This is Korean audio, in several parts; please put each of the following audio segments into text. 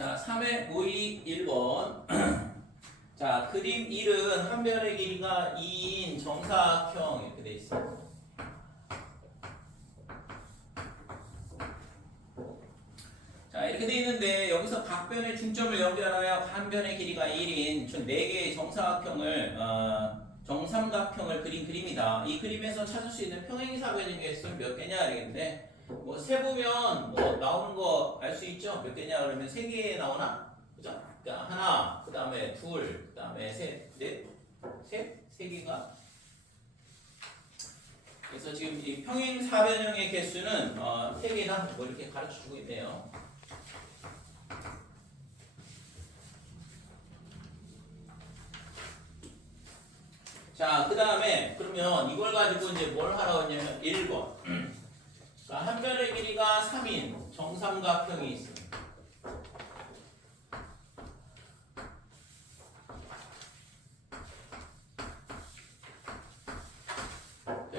자, 3의 모의 1번. 자, 그림 1은 한 변의 길이가 2인 정사각형 이렇게 돼 있어. 자, 이렇게 돼 있는데 여기서 각 변의 중점을 연결하여 한 변의 길이가 1인 총 4개의 정사각형을 정삼각형을 그린 그림이다. 이 그림에서 찾을 수 있는 평행사변의 개수는 몇 개냐 이랬는데 뭐 세보면 뭐 나오는 거 알 수 있죠? 몇 개냐 그러면 3개 나오나? 그죠? 그러니까 하나, 그 다음에 둘, 그 다음에 셋, 넷, 셋, 3개가. 그래서 지금 이 평행사변형의 개수는 3개나 뭐 이렇게 가르쳐주고 있네요. 자, 그 다음에 그러면 이걸 가지고 이제 뭘 하라고 했냐면 1번. 그러니까 한 변의 길이가 3인 정삼각형이 있습니다.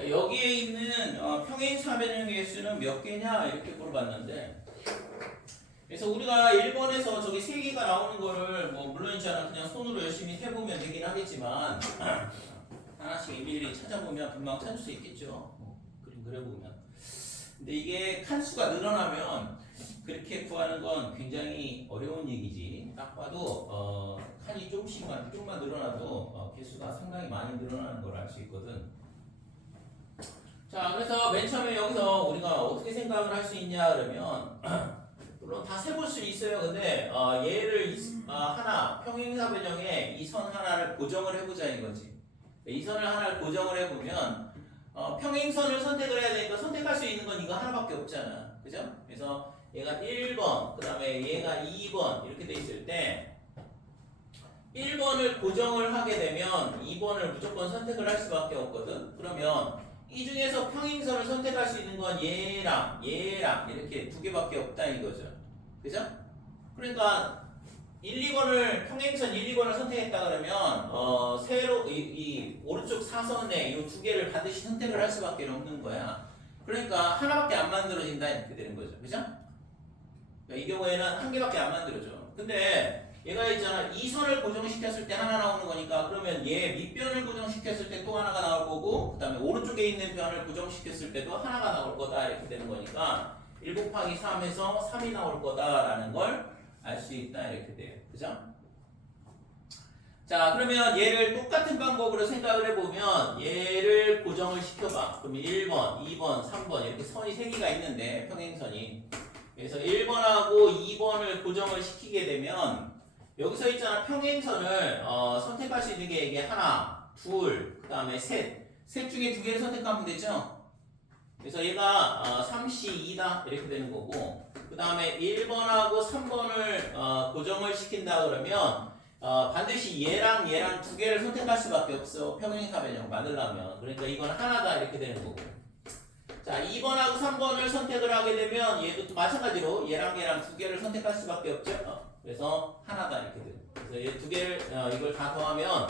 여기에 있는 평행사변형의 개수는 몇 개냐 이렇게 물어봤는데, 그래서 우리가 1번에서 저기 3개가 나오는 거를 뭐 물론 저는 그냥 손으로 열심히 해보면 되긴 하겠지만 하나씩 일일이 찾아보면 금방 찾을 수 있겠죠. 그림 그려보면. 근데 이게 칸수가 늘어나면 그렇게 구하는 건 굉장히 어려운 얘기지. 딱 봐도 칸이 조금만 늘어나도 개수가 상당히 많이 늘어나는 걸 알 수 있거든. 자, 그래서 맨 처음에 여기서 우리가 어떻게 생각을 할 수 있냐 그러면 물론 다 세볼 수 있어요. 근데 얘를 하나 평행사변형에 이 선 하나를 고정을 해보자 이거지. 이 선을 하나를 고정을 해보면 평행선을 선택을 해야 되니까 선택할 수 있는 건 이거 하나밖에 없잖아. 그죠? 그래서 얘가 1번, 그 다음에 얘가 2번 이렇게 돼 있을 때 1번을 고정을 하게 되면 2번을 무조건 선택을 할 수밖에 없거든. 그러면 이 중에서 평행선을 선택할 수 있는 건 얘랑 이렇게 2개밖에 없다 이거죠. 그죠? 그러니까 평행선 1, 2번을 선택했다 그러면 세로 이 오른쪽 사선에 이 2개를 반드시 선택을 할 수밖에 없는 거야. 그러니까 하나밖에 안 만들어진다 이렇게 되는 거죠. 그죠? 그러니까 이 경우에는 한 개밖에 안 만들어져. 근데 얘가 있잖아. 이 선을 고정시켰을 때 하나 나오는 거니까 그러면 얘 밑변을 고정시켰을 때 또 하나가 나올 거고, 그 다음에 오른쪽에 있는 변을 고정시켰을 때도 하나가 나올 거다 이렇게 되는 거니까 1 곱하기 3에서 3이 나올 거다라는 걸 알 수 있다 이렇게 돼요. 그죠? 자, 그러면 얘를 똑같은 방법으로 생각을 해보면 얘를 고정을 시켜봐. 그러면 1번, 2번, 3번 이렇게 선이 3개가 있는데 평행선이. 그래서 1번하고 2번을 고정을 시키게 되면 여기서 있잖아. 평행선을 선택할 수 있는 게 이게 하나, 둘, 그 다음에 셋 중에 2개를 선택하면 되죠. 그래서 얘가 3C 2다 이렇게 되는 거고, 그 다음에 1번하고 3번을 고정을 시킨다 그러면 반드시 얘랑 2개를 선택할 수밖에 없어. 평행사변형 만들려면. 그러니까 이건 하나다 이렇게 되는 거고. 자, 2번하고 3번을 선택을 하게 되면 얘도 또 마찬가지로 얘랑 2개를 선택할 수밖에 없죠. 그래서 하나다 이렇게 돼요. 그래서 얘 2개를 이걸 다 더하면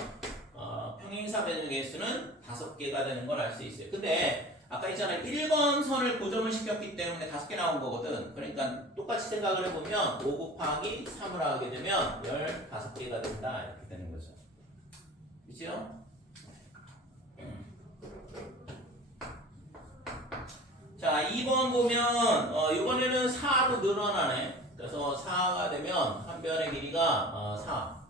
평행사변형 개수는 5개가 되는 걸 알 수 있어요. 근데 아까 있잖아요. 1번 선을 고정을 시켰기 때문에 5개 나온 거거든. 그러니까 똑같이 생각을 해보면 5 곱하기 3을 하게 되면 15개가 된다 이렇게 되는 거죠. 그렇죠? 자, 2번 보면 이번에는 4로 늘어나네. 그래서 4가 되면 한 변의 길이가 4.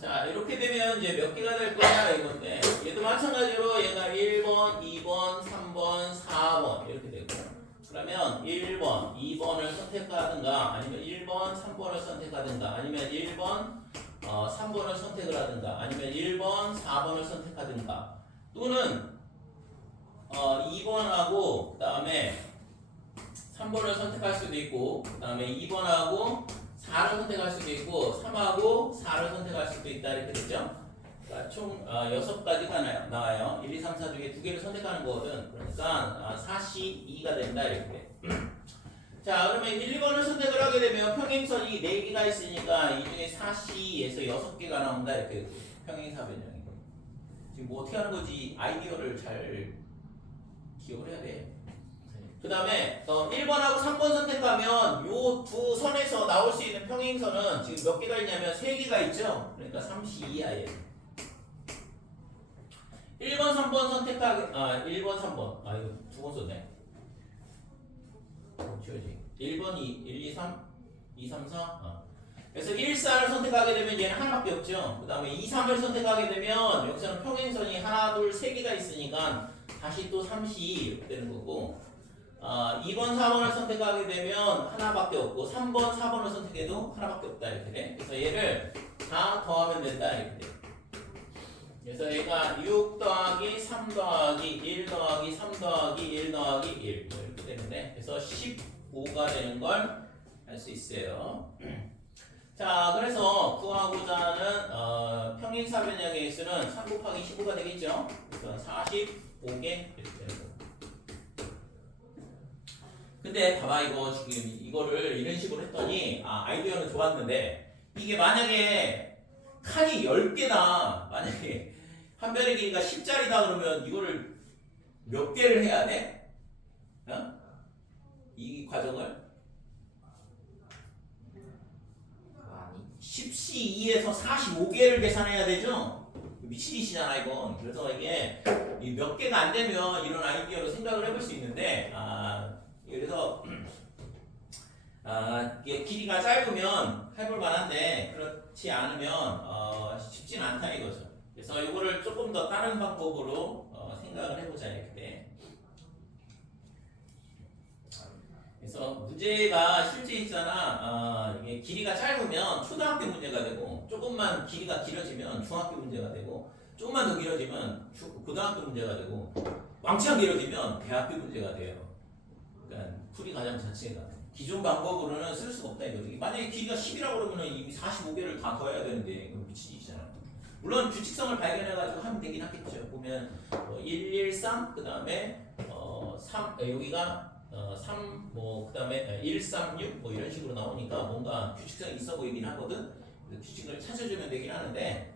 자, 이렇게 되면 이제 몇 개가 될 거냐 이건데, 얘도 마찬가지로 얘가 1번, 2번, 3번, 4번 이렇게 되고, 그러면 1번, 2번을 선택하든가 아니면 1번, 3번을 선택하든가 아니면 1번, 3번을 선택을 하든가 아니면 1번, 4번을 선택하든가, 또는 2번하고 그 다음에 3번을 선택할 수도 있고, 그 다음에 2번하고 4를 선택할 수도 있고 3하고 4를 선택할 수도 있다 이렇게 되죠. 그러니까 총 6가지가 나와요. 1, 2, 3, 4 중에 2개를 선택하는 거거든. 그러니까 4C 2가 된다 이렇게 돼. 자, 그러면 1, 2번을 선택을 하게 되면 평행선이 4개가 있으니까 이 중에 4C에서 6개가 나온다 이렇게 평행사변형이고. 지금 뭐 어떻게 하는 건지 아이디어를 잘 기억을 해야 돼. 그 다음에 1번하고 3번 선택하면 요 두 선에서 나올 수 있는 평행선은 지금 몇 개가 있냐면 3개가 있죠. 그러니까 32야 얘. 1번, 3번 선택하기 1번, 3번. 이거 두 번 썼네. 지워지. 1번, 1, 2, 3, 2, 3, 4. 그래서 1, 4를 선택하게 되면 얘는 하나밖에 없죠. 그 다음에 2, 3을 선택하게 되면 여기서는 평행선이 하나, 둘, 3개가 있으니까 다시 또 32 이렇게 되는 거고 2번, 4번을 선택하게 되면 하나밖에 없고 3번, 4번을 선택해도 하나밖에 없다 이렇게 돼. 그래서 얘를 다 더하면 된다 이렇게 돼. 그래서 얘가 6 더하기 3 더하기 1 더하기 3 더하기 1 더하기 1 이렇게 되는데 그래서 15가 되는 걸 알 수 있어요. 자, 그래서 구하고자 하는 평행사변형의 x는 3 곱하기 15가 되겠죠. 그래서 45개 이렇게 되는 거예요. 근데 봐봐 이거 지금 이거를 이런 식으로 했더니 아이디어는 좋았는데 이게 만약에 칸이 10개다 만약에 한 변의 길이가 10짜리다 그러면 이거를 몇 개를 해야 돼? 이 과정을 10C 2에서 45개를 계산해야 되죠? 미친 짓이잖아 이건. 그래서 이게 몇 개가 안 되면 이런 아이디어로 생각을 해볼 수 있는데 그래서 이게 길이가 짧으면 해볼 만한데 그렇지 않으면 쉽진 않다 이거죠. 그래서 이거를 조금 더 다른 방법으로 생각을 해보자 이렇게 돼. 그래서 문제가 실제 있잖아. 이게 길이가 짧으면 초등학교 문제가 되고 조금만 길이가 길어지면 중학교 문제가 되고 조금만 더 길어지면 고등학교 문제가 되고 왕창 길어지면 대학교 문제가 돼요. 그러니까 풀이 과정 자체가 기존 방법으로는 쓸 수가 없다 이거지. 만약에 길이가 10이라고 그러면 이미 45개를 다 더해야 되는데 이건 미친 짓이잖아. 물론 규칙성을 발견해가지고 하면 되긴 하겠죠. 보면 1, 1, 3, 그 다음에 3 여기가 3, 그 다음에 1, 3, 6 뭐 이런 식으로 나오니까 뭔가 규칙성이 있어 보이긴 하거든. 규칙을 찾아주면 되긴 하는데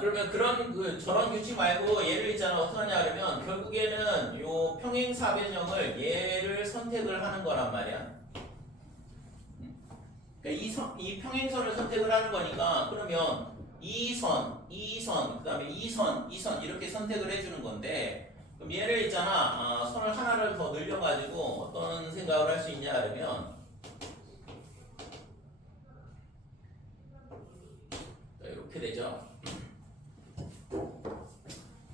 그러면 저런 규칙 말고 얘를 있잖아 어떻게 하냐 그러면 결국에는 요 평행사변형을 얘를 선택을 하는 거란 말이야. 그러니까 이 평행선을 선택을 하는 거니까 그러면 이 선, 그 다음에 이 선 이렇게 선택을 해주는 건데 그럼 얘를 있잖아 선을 하나를 더 늘려가지고 어떤 생각을 할 수 있냐 그러면 이렇게 되죠.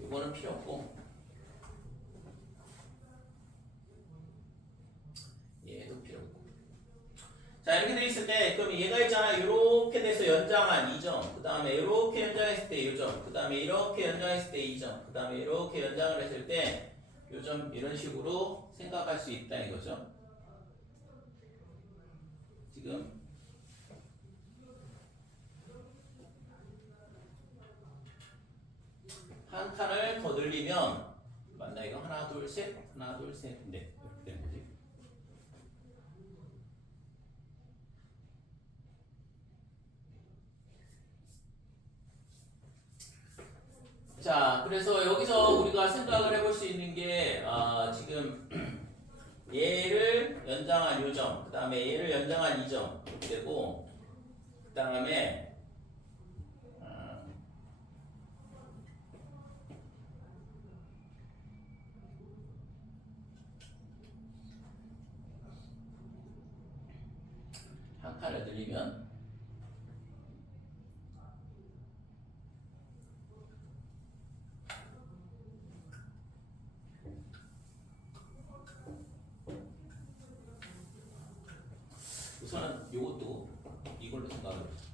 이거는 필요 없고 얘도 필요 없고 자 이렇게 돼 있을 때 그럼 얘가 있잖아 이렇게 돼서 연장한 2점 그 다음에 이렇게 연장했을 때 2점 그 다음에 이렇게 연장했을 때 2점 그 다음에 이렇게 연장을 했을 때 요점 이런 식으로 생각할 수 있다 이거죠. 지금 한 칸을 더 늘리면 맞나 이거 하나 둘 셋 하나 둘 셋 네 이렇게 되는 거지. 자 그래서 여기서 우리가 생각을 해볼 수 있는 게 지금 얘를 연장한 요점 그 다음에 얘를 연장한 2점 이렇게 되고 그 다음에 한 칸을 늘리면 우선은 요것도 이걸로 생각을 해보자.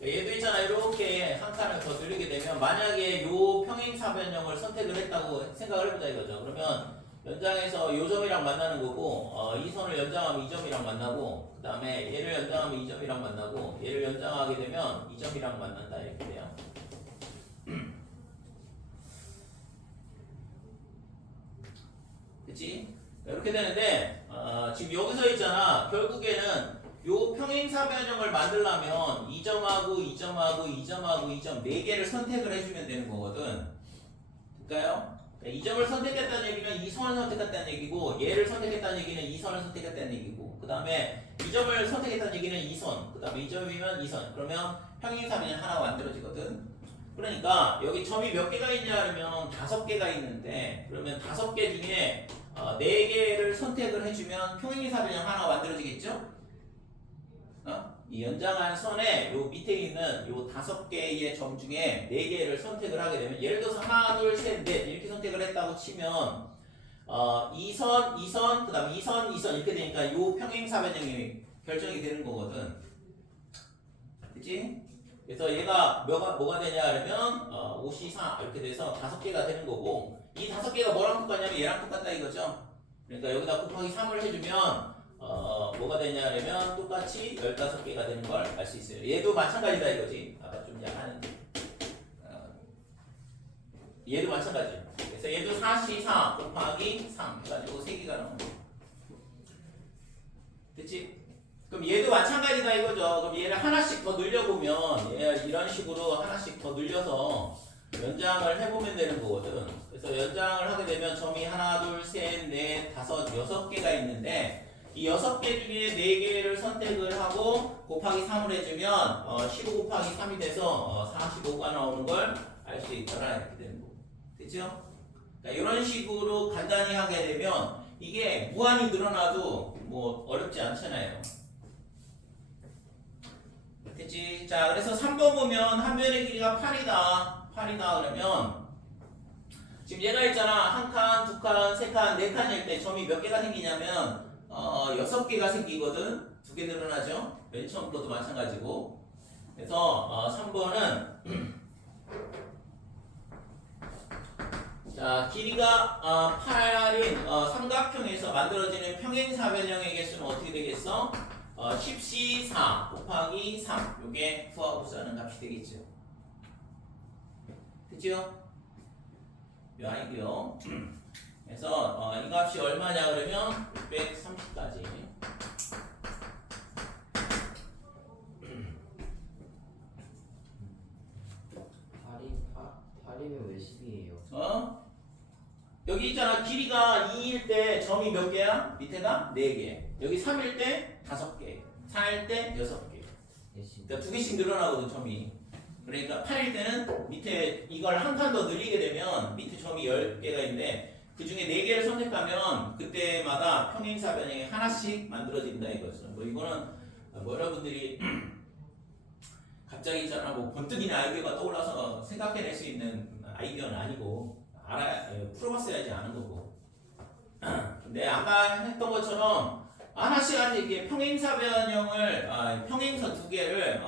얘도 있잖아 이렇게 한 칸을 더 늘리게 되면 만약에 요 평행사변형을 선택을 했다고 생각을 해보자 이거죠. 그러면 연장해서 요 점이랑 만나는 거고 이 선을 연장하면 이 점이랑 만나고 그 다음에 얘를 연장하면 이 점이랑 만나고 얘를 연장하게 되면 이 점이랑 만난다 이렇게 돼요. 그치? 이렇게 되는데 지금 여기서 있잖아 결국에는 요 평행사 변형을 만들려면 이 점하고 이 점하고 이 점하고 이 점 4개를 선택을 해주면 되는 거거든. 될까요? 이 점을 선택했다는 얘기는 이 선을 선택했다는 얘기고, 얘를 선택했다는 얘기는 이 선을 선택했다는 얘기고, 그 다음에 이 점을 선택했다는 얘기는 이 선, 그 다음에 이 점이면 이 선. 그러면 평행사 변형 하나가 만들어지거든. 그러니까 여기 점이 몇 개가 있냐 하면 5개가 있는데, 그러면 5개 중에 4개를 선택을 해주면 평행사 변형 하나가 만들어지겠죠? 이 연장한 선에 요 밑에 있는 요 5개의 점 중에 4개를 선택을 하게 되면, 예를 들어서 하나, 둘, 셋, 넷 이렇게 선택을 했다고 치면 2선, 2선, 그 다음에 2선, 2선 이렇게 되니까 요 평행사 변형이 결정이 되는 거거든. 그치? 그래서 얘가 뭐가 되냐 하면 5, 4 이렇게 돼서 5개가 되는 거고, 이 5개가 뭐랑 똑같냐면 얘랑 똑같다 이거죠. 그러니까 여기다 곱하기 3을 해주면 뭐가 되냐 하면 똑같이 15개가 되는 걸 알 수 있어요. 얘도 마찬가지다 이거지. 아까 좀 약간 얘도 마찬가지. 그래서 얘도 4C4 곱하기 3 해가지고 3개가 나오는 거야. 됐지? 그럼 얘도 마찬가지다 이거죠. 그럼 얘를 하나씩 더 늘려보면, 얘 이런 식으로 하나씩 더 늘려서 연장을 해보면 되는 거거든. 그래서 연장을 하게 되면 점이 하나, 둘, 셋, 넷, 다섯, 6개가 있는데, 이 6개 중에 4개를 선택을 하고 곱하기 3을 해주면 15 곱하기 3이 돼서 45가 나오는 걸 알 수 있더라 이렇게 되는 거고. 됐죠? 그러니까 이런 식으로 간단히 하게 되면 이게 무한히 늘어나도 뭐 어렵지 않잖아요. 됐지? 자, 그래서 3번 보면 한 변의 길이가 8이다. 그러면 지금 얘가 있잖아. 한 칸, 두 칸, 세 칸, 네 칸일 때 점이 몇 개가 생기냐면 6개가 생기거든. 2개 늘어나죠. 맨 처음 것도 마찬가지고. 그래서 3번은 자, 길이가 8인 삼각형에서 만들어지는 평행사 변형의 개수는 어떻게 되겠어? 10C4 곱하기 3. 요게 구하고자 하는 값이 되겠죠. 그죠? 요 아이디어. 그래서 이 값이 얼마냐 그러면 630까지. 발이면 왜 10이에요? 여기 있잖아. 길이가 2일 때 점이 몇 개야? 밑에가 4개. 여기 3일 때 5개. 4일 때 6개. 그러니까 2개씩 늘어나거든 점이. 그러니까 8일 때는 밑에 이걸 한 칸 더 늘리게 되면 밑에 점이 10개가 있는데, 그 중에 4개를 선택하면 그때마다 평행사 변형이 하나씩 만들어진다 이거죠. 뭐 이거는 뭐 여러분들이 갑자기 있잖아 뭐 번뜩이는 아이디어가 떠올라서 생각해낼 수 있는 아이디어는 아니고, 풀어봤어야지 아는 거고. 근데 아까 했던 것처럼 하나씩 이렇게 평행사 변형을 평행선 2개를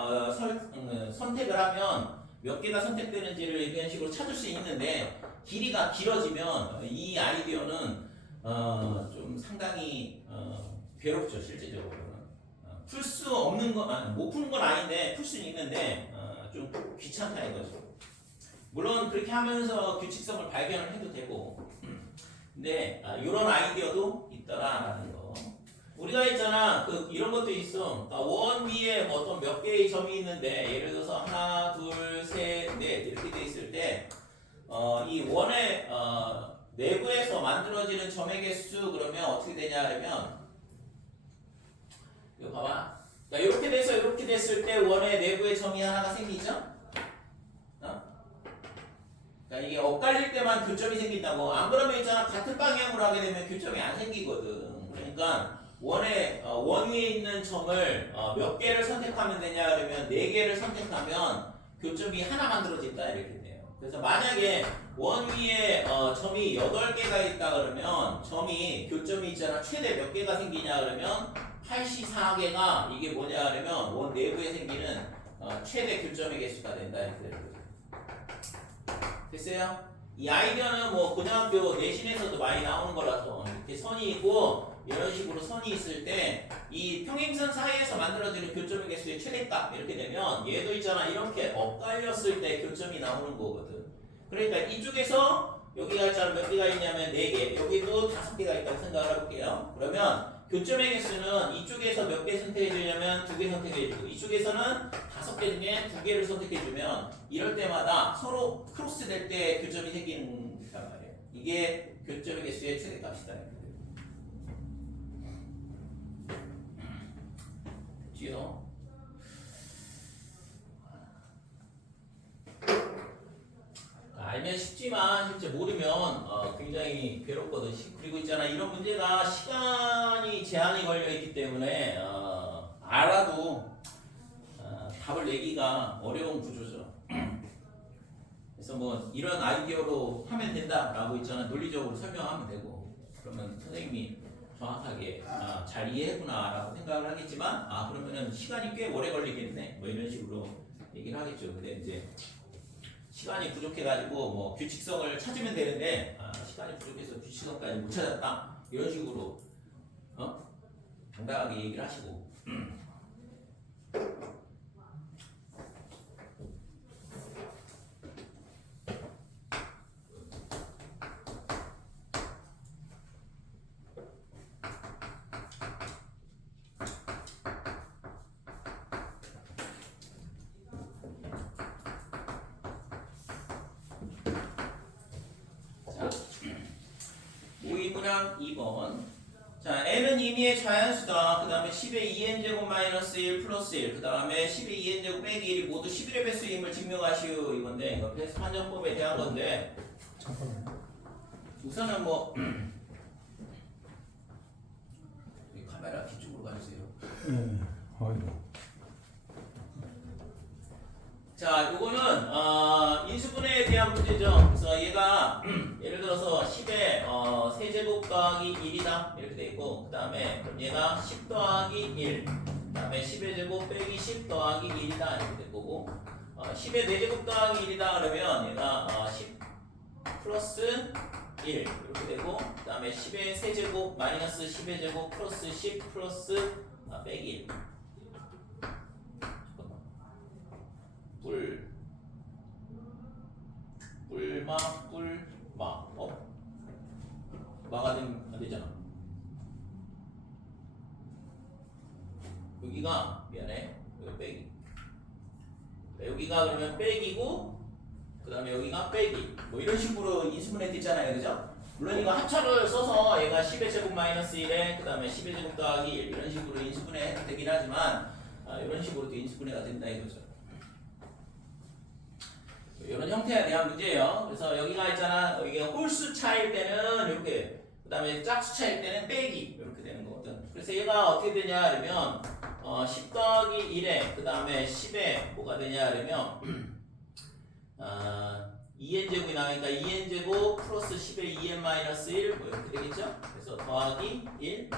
선택을 하면 몇 개가 선택되는지를 이런 식으로 찾을 수 있는데, 길이가 길어지면 이 아이디어는 좀 상당히 괴롭죠 실제적으로는. 풀 수 없는 건 못 푸는 건 아닌데 풀 수는 있는데 좀 귀찮다 이거죠. 물론 그렇게 하면서 규칙성을 발견을 해도 되고, 근데 이런 아이디어도 있더라라는 거. 우리가 있잖아 이런 것도 있어. 원 위에 뭐 어떤 몇 개의 점이 있는데, 예를 들어서 하나, 둘, 셋, 넷 이렇게 돼 있을 때 이 원의 내부에서 만들어지는 점의 개수 그러면 어떻게 되냐 하면, 이거 봐봐. 자, 이렇게 돼서 이렇게 됐을 때 원의 내부에 점이 하나가 생기죠? 그러니까 이게 엇갈릴 때만 교점이 생긴다고. 안 그러면 있잖아 같은 방향으로 하게 되면 교점이 안 생기거든. 그러니까 원 위에 있는 점을 몇 개를 선택하면 되냐 그러면 4개를 선택하면 교점이 하나 만들어진다 이렇게 돼요. 그래서 만약에 원 위에 점이 8개가 있다 그러면 교점이 있잖아 최대 몇 개가 생기냐 그러면 84개가 이게 뭐냐 그러면 원 내부에 생기는 최대 교점의 개수가 된다 이렇게 되는 거죠. 됐어요? 이 아이디어는 뭐 고등학교 내신에서도 많이 나오는 거라서, 이렇게 선이 있고 이런 식으로 선이 있을 때 이 평행선 사이에서 만들어지는 교점의 개수의 최대값 이렇게 되면 얘도 있잖아 이렇게 엇갈렸을 때 교점이 나오는 거거든. 그러니까 이쪽에서 여기가 있잖아 몇 개가 있냐면 4개, 여기도 5개가 있다고 생각을 해볼게요. 그러면 교점의 개수는 이쪽에서 몇 개 선택해주냐면 2개 선택해주고 이쪽에서는 5개 중에 2개를 선택해주면 이럴 때마다 서로 크로스 될 때 교점이 생긴단 말이에요. 이게 교점의 개수의 최대값이다. 됐지요? 알면 쉽지만 실제 모르면 굉장히 괴롭거든. 그리고 있잖아 이런 문제가 시간이 제한이 걸려 있기 때문에 알아도 답을 내기가 어려운 구조죠. 그래서 뭐 이런 아이디어로 하면 된다라고 있잖아 논리적으로 설명하면 되고 그러면 선생님이 정확하게 잘 이해했구나라고 생각을 하겠지만 그러면은 시간이 꽤 오래 걸리겠네 뭐 이런 식으로 얘기를 하겠죠. 근데 이제 시간이 부족해가지고 뭐 규칙성을 찾으면 되는데 시간이 부족해서 규칙성까지 못 찾았다 이런 식으로 당당하게 얘기를 하시고 모의문항 2번 자 n은 임의의 자연수다. 그 다음에 10의 2n제곱 마이너스 1 플러스 1 그 다음에 10의 2n제곱 빼기 1이 모두 11의 배수임을 증명하시오 이건데 이거 배수 판정법에 대한 건데 잠깐만요. 우선은 뭐 카메라 뒤쪽으로 가주세요. 네. 아이고. 자, 요거는 인수분해에 대한 문제죠. 그래서 얘가 예를 들어서 10의 세제곱 더하기 1이다 이렇게 돼 있고 그 다음에 얘가 10 더하기 1 그 다음에 10의 제곱 빼기 10 더하기 1이다 이렇게 될 거고 10의 4제곱 더하기 1이다 그러면 얘가 10 플러스 1 이렇게 되고 그 다음에 10의 세제곱 마이너스 10의 제곱 플러스 10 플러스 빼기 1 꿀마 마가 되면 안 되잖아. 여기가 미안해 여기 빼기 여기가 그러면 빼기고 그 다음에 여기가 빼기 뭐 이런 식으로 인수분해 됐잖아요 그죠? 물론 이거 합차를 써서 얘가 10의 제곱 마이너스 1에 그 다음에 10의 제곱 더하기 1 이런 식으로 인수분해 해도 되긴 하지만 이런 식으로도 인수분해가 된다 이거죠. 이런 형태에 대한 문제예요. 그래서 여기가 있잖아. 이게 홀수 차일 때는 이렇게, 그 다음에 짝수 차일 때는 빼기 이렇게 되는 거거든. 그래서 얘가 어떻게 되냐 그러면 10 더하기 1에 그 다음에 10에 뭐가 되냐 그러면 2n제곱이 나오니까 2n제곱 플러스 10에 2n 마이너스 1 뭐 이렇게 되겠죠. 그래서 더하기 1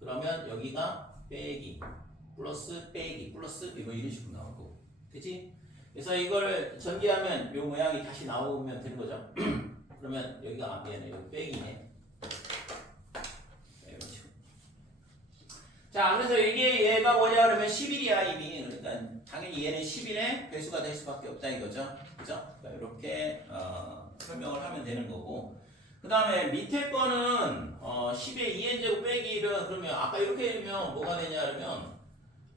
그러면 여기가 빼기 플러스 빼기 플러스 뭐 이런 식으로 나올 거고 되지? 그래서 이걸 전개하면 이 모양이 다시 나오면 되는 거죠. 그러면 여기가 미안해 여기 빼기네. 이런 식으로. 자 그래서 이게 얘가 뭐냐 그러면 11이야 이미. 그러니까 당연히 얘는 11의 배수가 될 수밖에 없다 이거죠. 그죠? 그러니까 이렇게 설명을 하면 되는 거고. 그 다음에 밑에 거는 10의 2n제곱 빼기를 그러면 아까 이렇게 되면 뭐가 되냐 그러면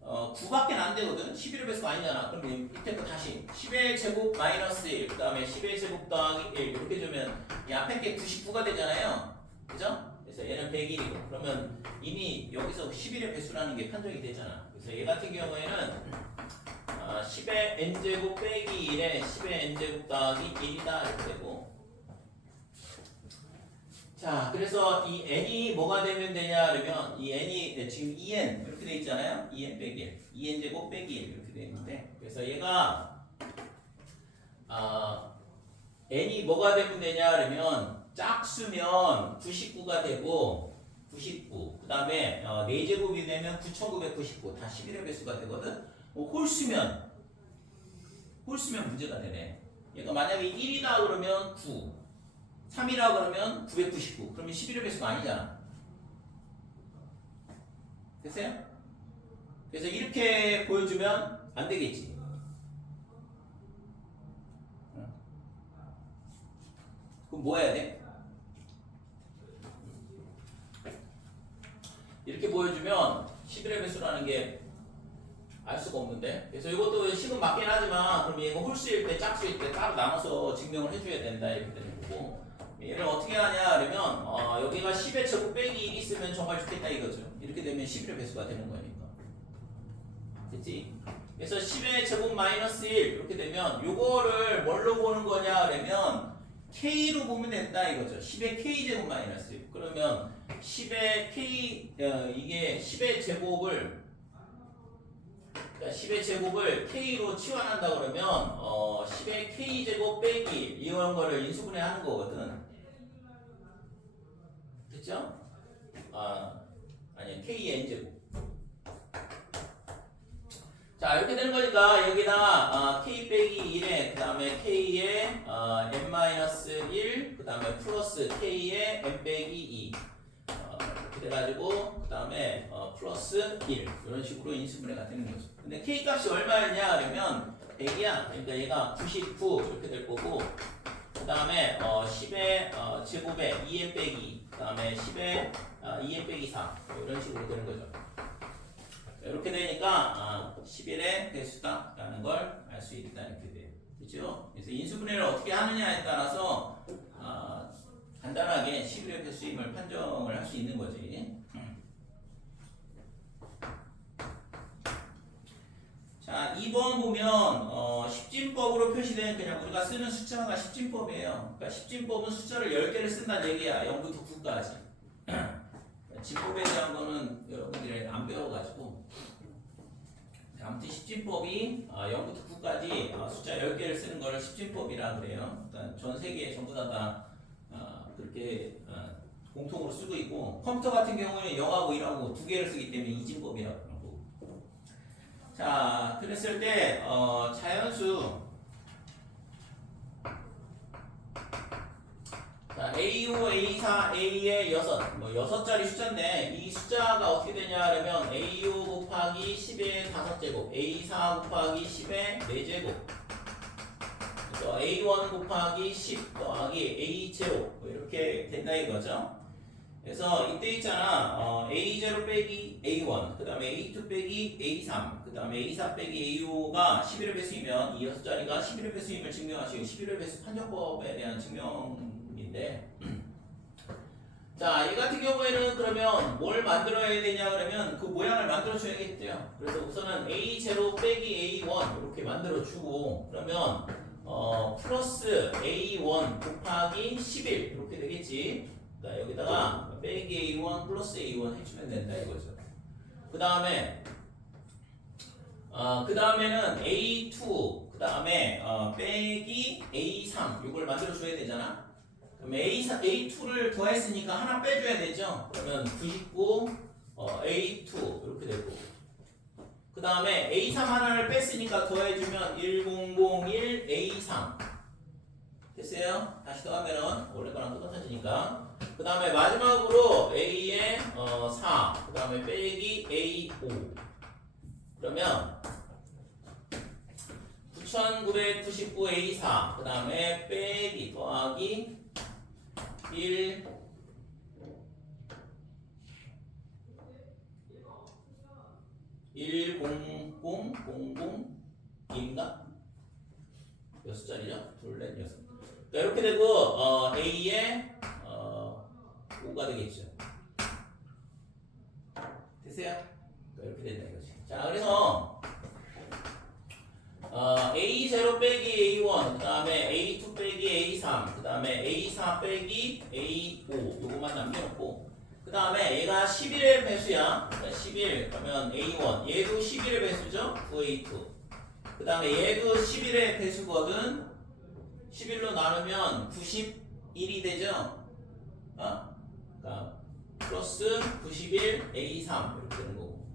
9밖에 안 되거든. 11의 배수가 아니잖아. 그럼 밑에 거 다시 10의 제곱 마이너스 1, 그 다음에 10의 제곱 더하기 1 이렇게 주면 이 앞에 게 99가 되잖아요. 그죠? 그래서 얘는 101이고 그러면 이미 여기서 11의 배수라는 게 판정이 되잖아. 그래서 얘 같은 경우에는 10의 n제곱 빼기 1에 10의 n제곱 더하기 1이다 이렇게 되고 자, 그래서 이 n이 뭐가 되면 되냐 그러면 이 n이 지금 2n 이렇게 돼 있잖아요. 2n 빼기 1, 2n 제곱 빼기 1 이렇게 돼 있는데 그래서 얘가 n이 뭐가 되면 되냐 그러면 짝수면 99가 되고 99, 그 다음에 4제곱이 되면 9999, 다 11의 배수가 되거든. 홀수면 문제가 되네. 얘가 만약에 1이다 그러면 9 3이라 그러면 999. 그러면 11의 배수가 아니잖아. 됐어요? 그래서 이렇게 보여주면 안 되겠지. 그럼 뭐 해야 돼? 보여주면 11의 배수라는 게 알 수가 없는데. 그래서 이것도 식은 맞긴 하지만 그럼 이거 홀수일 때 짝수일 때 따로 나눠서 증명을 해줘야 된다 이렇게 되는 거고. 얘를 어떻게 하냐 그러면 여기가 10의 제곱 빼기 1이 있으면 정말 좋겠다 이거죠. 이렇게 되면 11의 배수가 되는 거니까. 됐지? 그래서 10의 제곱 마이너스 1 이렇게 되면 요거를 뭘로 보는 거냐 그러면 K로 보면 된다 이거죠. 10의 K 제곱 마이너스 1. 그러면 10의 K 이게 10의 제곱을 그러니까 10의 제곱을 K로 치환한다 그러면 10의 K 제곱 빼기 이런 거를 인수분해 하는 거거든. 됐죠? 아니 K의 N제곱. 자 이렇게 되는 거니까 여기다 K 빼기 1에 그 다음에 K의 N-1 그 다음에 플러스 K의 N 빼기 2 이렇게 돼가지고 그 다음에 플러스 1 이런 식으로 인수분해가 되는 거죠. 근데 K 값이 얼마였냐 그러면 100이야. 그러니까 얘가 99 이렇게 될 거고 그 다음에 10의 제곱에 2n 빼기 2 그 다음에 10의 2n 빼기 4 이런 식으로 되는 거죠. 이렇게 되니까 11의 배수다 라는 걸 알 수 있다 이렇게 돼요. 그렇죠? 그래서 인수분해를 어떻게 하느냐에 따라서 간단하게 11의 배수임을 판정을 할 수 있는 거지. 자 2번 보면 십진법으로 표시된 그냥 우리가 쓰는 숫자가 십진법이에요. 그러니까 십진법은 숫자를 10개를 쓴다는 얘기야. 0부터 9까지. 진법에 대한 거는 여러분들이 안 배워가지고 아무튼 십진법이 0부터 9까지 숫자 10개를 쓰는 걸 십진법이라 그래요. 그러니까 전 세계에 전부 다 그렇게 공통으로 쓰고 있고 컴퓨터 같은 경우는 0하고 1하고 2개를 쓰기 때문에 이진법이라고 하고. 자 그랬을 때 자연수 자, A5, A4, A의 6, 뭐 6자리 숫자인데 이 숫자가 어떻게 되냐 그러면 A5 곱하기 10의 5제곱, A4 곱하기 10의 4제곱, 그래서 A1 곱하기 10 더하기 A0 뭐 이렇게 된다 이거죠. 그래서 이때 있잖아 A0 빼기 A1, 그 다음에 A2 빼기 A3, 그 다음에 A4 빼기 A5가 11의 배수이면 이 6자리가 11의 배수임을 증명하시고 11의 배수 판정법에 대한 증명인데 자, 이 같은 경우에는 그러면 뭘 만들어야 되냐 그러면 그 모양을 만들어 줘야겠죠. 그래서 우선은 A0 빼기 A1 이렇게 만들어 주고 그러면 플러스 A1 곱하기 11 이렇게 되겠지. 자, 여기다가 빼기 A1 플러스 A1 해주면 된다 이거죠. 그 다음에 그 다음에는 A2 그 다음에 빼기 A3 이걸 만들어 줘야 되잖아. 그럼 A2를 더했으니까 하나 빼줘야 되죠. 그러면 99 A2 이렇게 되고 그 다음에 A3 하나를 뺐으니까 더해주면 1001 A3 됐어요? 다시 더하면 원래 거랑 똑같아지니까 그 다음에 마지막으로 A의 4 그 다음에 빼기 A5 그러면 9999 A4 그 다음에 빼기 더하기 1 10000인가? 몇 숫자리죠? 둘, 넷, 여섯. 그러니까 이렇게 되고 A의 5가 되겠죠. 됐어요? 이렇게 된다 이거지. 자, 그래서 A0 빼기 A1, 그 다음에 A2 빼기 A3, 그 다음에 A4 빼기 A5 요것만 남겨놓고 그 다음에 얘가 11의 배수야. 그러니까 11 그러면 A1 얘도 11의 배수죠. 9A2 그 다음에 얘도 11의 배수거든. 11로 나누면 91이 되죠. 그러니까 플러스 91 A3 이렇게 되는 거고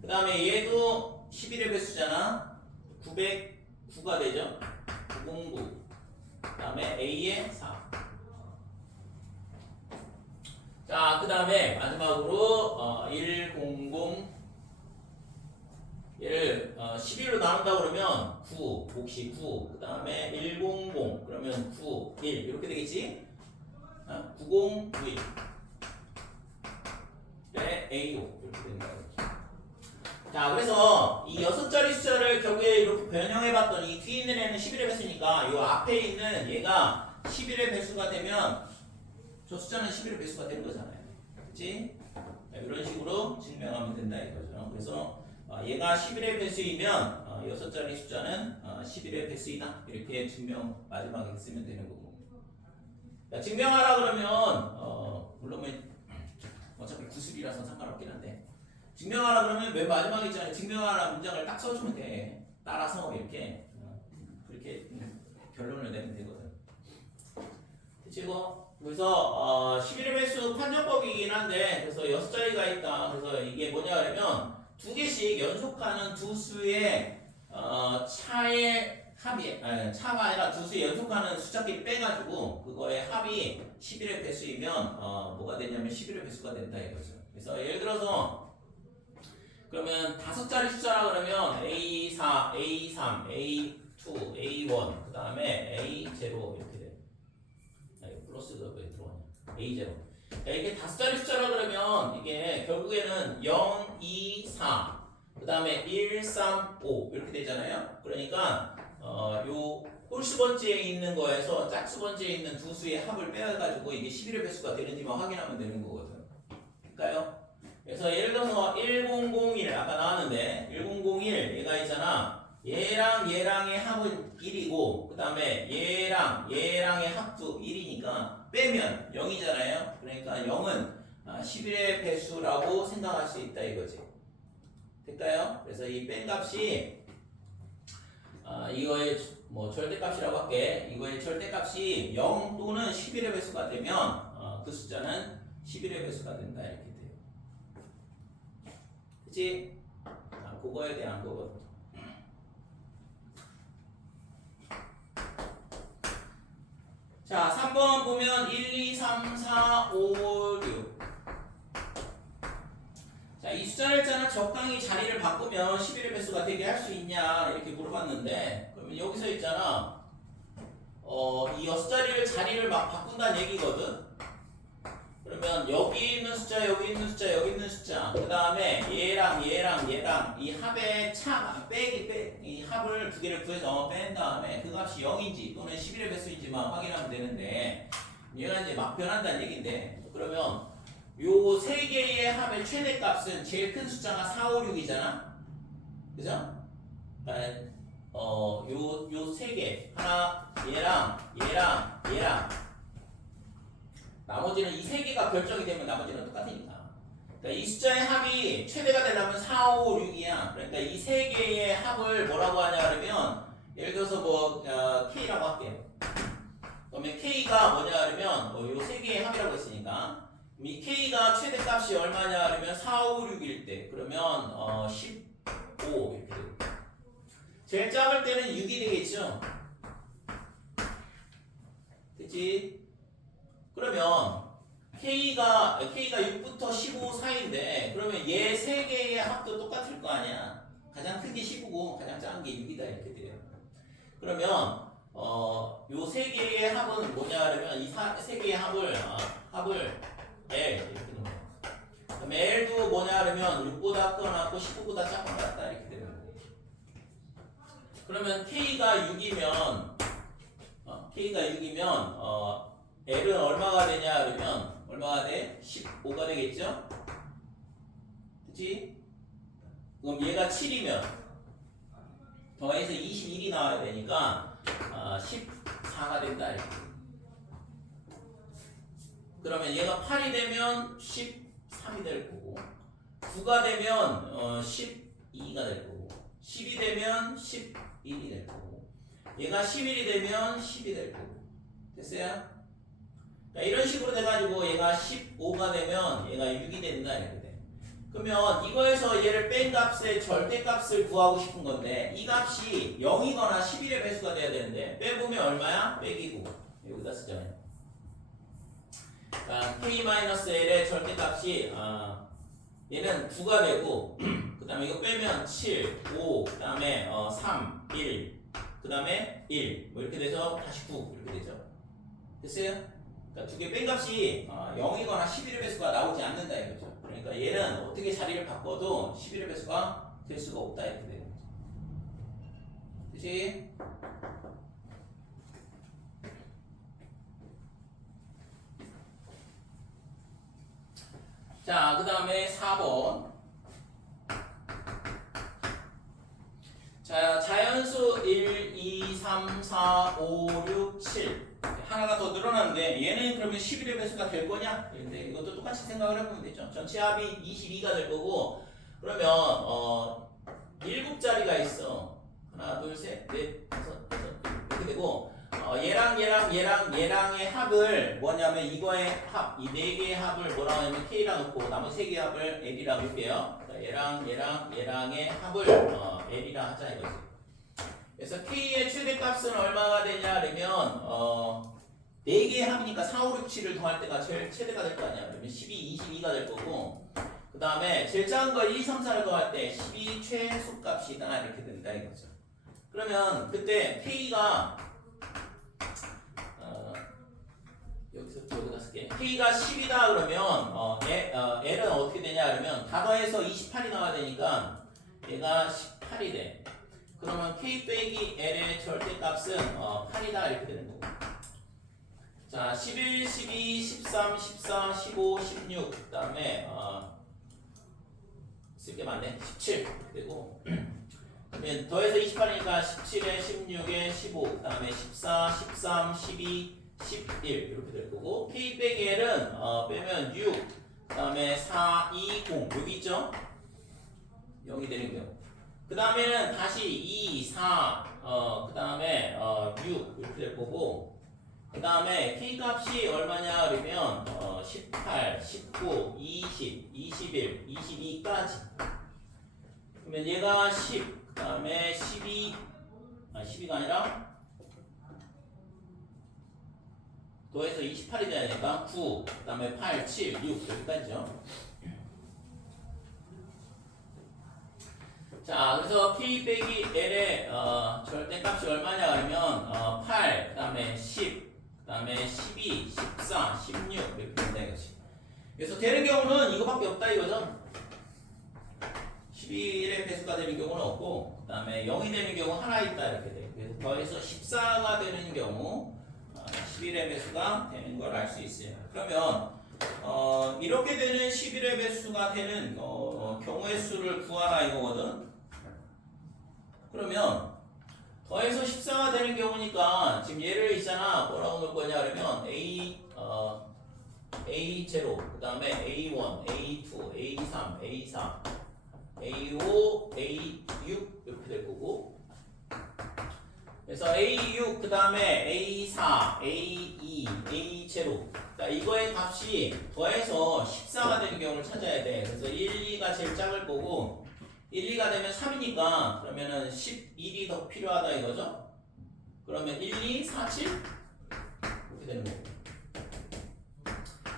그 다음에 얘도 11의 배수잖아. 909가 되죠. 909 그 다음에 A의 4 자, 그 다음에 마지막으로 100 얘를 11로 나눈다 그러면 9 곱시 9 그 다음에 100 그러면 9 1 이렇게 되겠지. 9091 네, A5 이렇게 된다. 자, 그래서 이 6자리 숫자를 결국에 이렇게 변형해봤더니 이 뒤에 있는 애는 11의 배수니까 이 앞에 있는 얘가 11의 배수가 되면 저 숫자는 11의 배수가 되는 거잖아요. 그치? 이런 식으로 증명하면 된다 이거죠. 그래서 얘가 11의 배수이면 6자리 숫자는 11의 배수이다. 이렇게 증명 마지막에 쓰면 되는 거고. 자, 증명하라 그러면 물론 어차피 구술이라서 상관없긴 한데 증명하라 그러면 맨 마지막에 있잖아요. 증명하라 문장을 딱 써주면 돼. 따라서 이렇게 그렇게 결론을 내면 되거든. 그치고 그래서 11의 배수 판정법이긴 한데 그래서 6자리가 있다. 그래서 이게 뭐냐 그러면 두 개씩 연속하는 두 수의 차의 합이 차가 아니라 두 수의 연속하는 숫자끼리 빼가지고 그거의 합이 11의 배수이면 뭐가 되냐면 11의 배수가 된다 이거죠. 그래서 예를 들어서 그러면 5자리 숫자라 그러면 A4, A3, A2, A1 그 다음에 A0 이렇게 돼. 플러스가 왜 들어가냐? A0. 이게 5자리 숫자라 그러면 이게 결국에는 0, 2, 4, 그 다음에 1, 3, 5 이렇게 되잖아요. 그러니까 요 홀수번지에 있는 거에서 짝수번지에 있는 두 수의 합을 빼가지고 이게 11의 배수가 되는지만 확인하면 되는 거거든. 그러니까요. 그래서 예를 들어서 1001 아까 나왔는데 1001 얘가 있잖아. 얘랑 얘랑의 합은 1이고 그 다음에 얘랑 얘랑의 합도 1이니까 빼면 0이잖아요. 그러니까 0은 11의 배수라고 생각할 수 있다 이거지. 될까요? 그래서 이 뺀 값이 이거의 뭐 절대값이라고 할게. 이거의 절대값이 0 또는 11의 배수가 되면 그 숫자는 11의 배수가 된다 이렇게 돼요. 그치? 그거에 대한 거거든. 자, 3번 보면 1, 2, 3, 4, 5, 6. 자, 이 숫자를 적당히 자리를 바꾸면 11의 배수가 되게 할 수 있냐 이렇게 물어봤는데 그러면 여기서 있잖아 이 6자리를 자리를 막 바꾼다는 얘기거든. 그러면 여기 있는 숫자 여기 있는 숫자 여기 있는 숫자 그 다음에 얘랑 얘랑 얘랑 이 합의 차 이 합을 두 개를 구해서 뺀 다음에 그 값이 0인지 또는 11의 배수인지만 확인하면 되는데 얘가 이제 막 변한다는 얘기인데 그러면 요 세 개의 합의 최대값은 제일 큰 숫자가 4, 5, 6이잖아. 그죠? 요 세 개 하나 얘랑 얘랑 얘랑 나머지는 이 세 개가 결정이 되면 나머지는 똑같으니까. 그러니까 이 숫자의 합이 최대가 되려면 4, 5, 6이야. 그러니까 이 세 개의 합을 뭐라고 하냐 그러면 예를 들어서 뭐 K라고 할게요. 그러면 K가 뭐냐 그러면 요 세 개의 합이라고 했으니까 이 K가 최대값이 얼마냐 그러면 4, 5, 6일 때 그러면 15 이렇게 돼요. 제일 작을 때는 6이 되겠죠. 그치? 그러면 K가 6부터 15 사이인데 그러면 얘 세 개의 합도 똑같을 거 아니야. 가장 큰 게 15고 가장 작은 게 6이다 이렇게 돼요. 그러면 요 세 개의 합은 뭐냐 그러면 이 세 개의 합을 L 이렇게 놓는 거예요. 그럼 L도 뭐냐 그러면 6보다 크거나 15보다 작거나 같다 이렇게 되는 거예요. 그러면 K가 6이면 L은 얼마가 되냐 그러면 얼마가 돼? 15가 되겠죠? 그치? 그럼 얘가 7이면 더해서 21이 나와야 되니까 14가 된다 이렇게. 그러면 얘가 8이 되면 13이 될 거고 9가 되면 12가 될 거고 10이 되면 11이 될 거고 얘가 11이 되면 10이 될 거고 됐어요? 이런 식으로 돼가지고 얘가 15가 되면 얘가 6이 된다 이렇게 돼. 그러면 이거에서 얘를 뺀 값의 절대값을 구하고 싶은 건데 이 값이 0이거나 11의 배수가 돼야 되는데 빼보면 얼마야? 빼기고 여기다 쓰잖아요. 그러니까 K-L의 절대값이 얘는 9가 되고 그 다음에 이거 빼면 7, 5, 그 다음에 3, 1, 그 다음에 1 뭐 이렇게 돼서 다시 9 이렇게 되죠. 됐어요? 그러니까 두 개 뺀 값이 0이거나 11의 배수가 나오지 않는다 이거죠. 그러니까 그러니까 얘는 어떻게 자리를 바꿔도 11의 배수가 될 수가 없다 이렇게 되는 거죠. 그치? 자, 그 다음에 4번. 자, 자연수 1, 2, 3, 4, 5, 6, 7. 하나가 더 늘어났는데 얘는 그러면 11의 배수가 될 거냐? 근데 이것도 똑같이 생각을 해보면 되죠. 전체 합이 22가 될 거고 그러면 7자리가 있어. 하나, 둘, 셋, 넷, 다섯, 여섯, 이렇게 되고 얘랑의 합을 뭐냐면 이거의 합, 이 네 개의 합을 뭐라고 하냐면 K라 놓고 나머지 세 개의 합을 L이라 볼게요. 얘랑의 합을 L이라 하자 이거지. 그래서 K의 최대값은 얼마가 되냐 그러면 네 개의 합이니까 4, 5, 6, 7을 더할 때가 제일 최대가 될 거 아니야. 그러면 12, 22가 될 거고 그 다음에 제일 작은 거 1, 2, 3, 4를 더할 때 12 최소값이다 이렇게 된다 이거죠. 그러면 그때 K가 여기서 여기다 쓸게. K가 10이다 그러면 L은 어떻게 되냐 그러면 다 더해서 28이 나와야 되니까 얘가 18이 돼. 그러면 K 빼기 L의 절대값은 8이다 이렇게 되는 거고. 자, 11, 12, 13, 14, 15, 16. 그 다음에 쓸 게 많네. 17 되고. 그러면 더해서 28이니까 17에 16에 15. 그 다음에 14, 13, 12, 11 이렇게 될 거고. K 빼기 L은 빼면 6. 그 다음에 4, 2, 0 여기 있죠? 0이 되는 경우. 그 다음에는 다시 2, 4, 그 다음에 6 이렇게 될 거고. 그 다음에 K값이 얼마냐 그러면 18, 19, 20, 21, 22까지. 그러면 얘가 10, 그 다음에 12, 12가 아니라 더해서 28이 돼야 되니까 9, 그 다음에 8, 7, 6 여기까지죠. 자, 그래서 K 빼기 L의 절대값이 얼마냐 그러면 8, 그 다음에 10, 그 다음에 12, 14, 16 이렇게 된다 이거지. 그래서 되는 경우는 이거밖에 없다 이거죠. 11의 배수가 되는 경우는 없고 그 다음에 0이 되는 경우 하나 있다 이렇게 돼. 그래서 더해서 14가 되는 경우 11의 배수가 되는 걸 알 수 있어요. 그러면 이렇게 되는 11의 배수가 되는 경우의 수를 구하라 이거거든. 그러면 더해서 14가 되는 경우니까 지금 얘를 있잖아. 뭐라고 놓을 거냐 그러면 A0 그 다음에 A1, A2, A3, A4, A5, A6 이렇게 될 거고 그래서 A6 그 다음에 A4, A2, A0 자, 이거의 값이 더해서 14가 되는 경우를 찾아야 돼. 그래서 1, 2가 제일 작을 거고 1, 2가 되면 3이니까 그러면은 11이 더 필요하다 이거죠? 그러면 1, 2, 4, 7 이렇게 되는 거고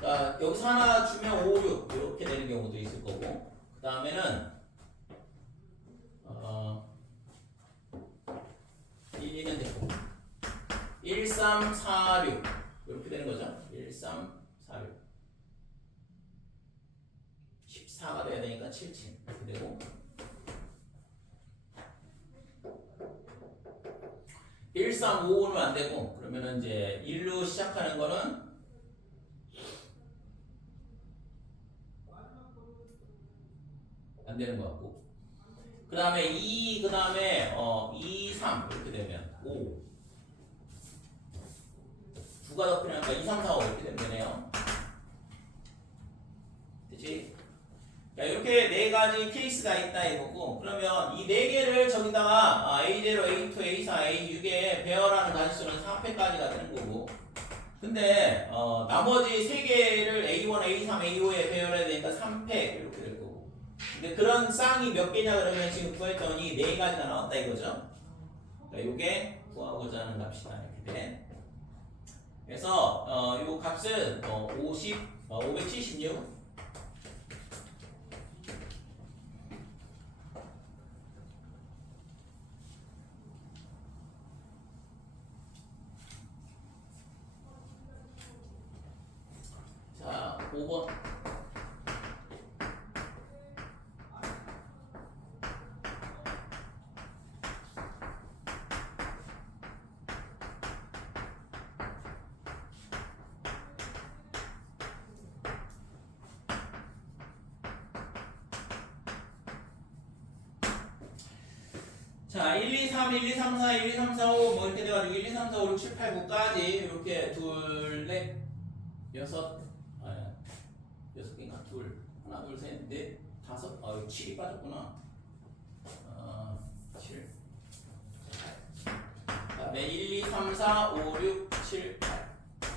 자, 여기서 하나 주면 5, 6 이렇게 되는 경우도 있을 거고 그 다음에는 1, 2는 되고 1, 3, 4, 6 이렇게 되는 거죠? 1, 3, 4, 6 14가 돼야 되니까 7, 7 이렇게 되고 1, 3, 5는 안 되고 그러면은 이제 1로 시작하는 거는 안 되는 것 같고 그 다음에 2, 그 다음에 2, 3 이렇게 되면 5 2가 더 필요하니까 2, 3, 4, 5 이렇게 되면 되네요. 그치? 자, 이렇게 네 가지 케이스가 있다 이거고 그러면 이 네 개를 저기다가 A0, A2, A4, A6에 배열하는 단수는 4팩까지가 되는 거고 근데 나머지 세 개를 A1, A3, A5에 배열해야 되니까 3팩 이렇게 될 거고 근데 그런 쌍이 몇 개냐 그러면 지금 구했더니 네 가지가 나왔다 이거죠. 그러니까 이게 구하고자 하는 값이다 이렇게 돼. 그래서 이 값은 576 자, 5번 자, 1, 2, 3, 1, 2, 3, 4, 1, 2, 3, 4, 5 뭐 이렇게 돼가지고 1, 2, 3, 4, 5, 6, 7, 8, 9까지 이렇게 둘, 넷, 여섯, 여섯 개인가? 둘, 하나, 둘, 셋, 넷, 다섯, 7이 빠졌구나. 7. 그다음에 1, 2, 3, 4, 5, 6, 7, 8, 9.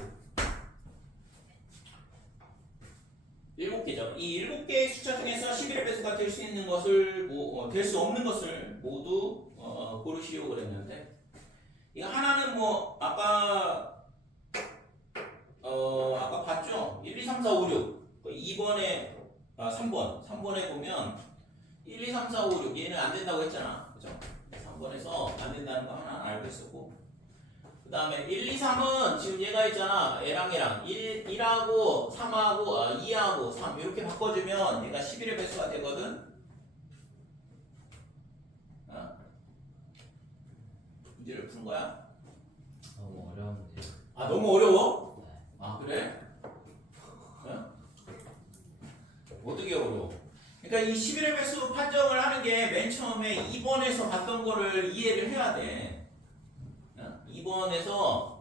7개죠. 이 7개의 숫자 중에서 11의 배수가 될 수 있는 것을 될 수 없는 것을 모두 고르시려고 그랬는데 이거 하나는 뭐 아까 봤죠? 1, 2, 3, 4, 5, 6 2번에 3번에 보면 1, 2, 3, 4, 5, 6 얘는 안 된다고 했잖아. 그죠? 3번에서 안 된다는 거 하나 알고 있었고 그 다음에 1, 2, 3은 지금 얘가 있잖아. 얘랑 1하고 3하고 2하고 3 이렇게 바꿔주면 얘가 11의 배수가 되거든. 문제를 푸는 거야? 너무 어려운데. 너무 어려워? 네. 그래? 어떻게 어려워? 그러니까 이 11의 배수 판정을 하는 게 맨 처음에 2번에서 봤던 거를 이해를 해야 돼. 2번에서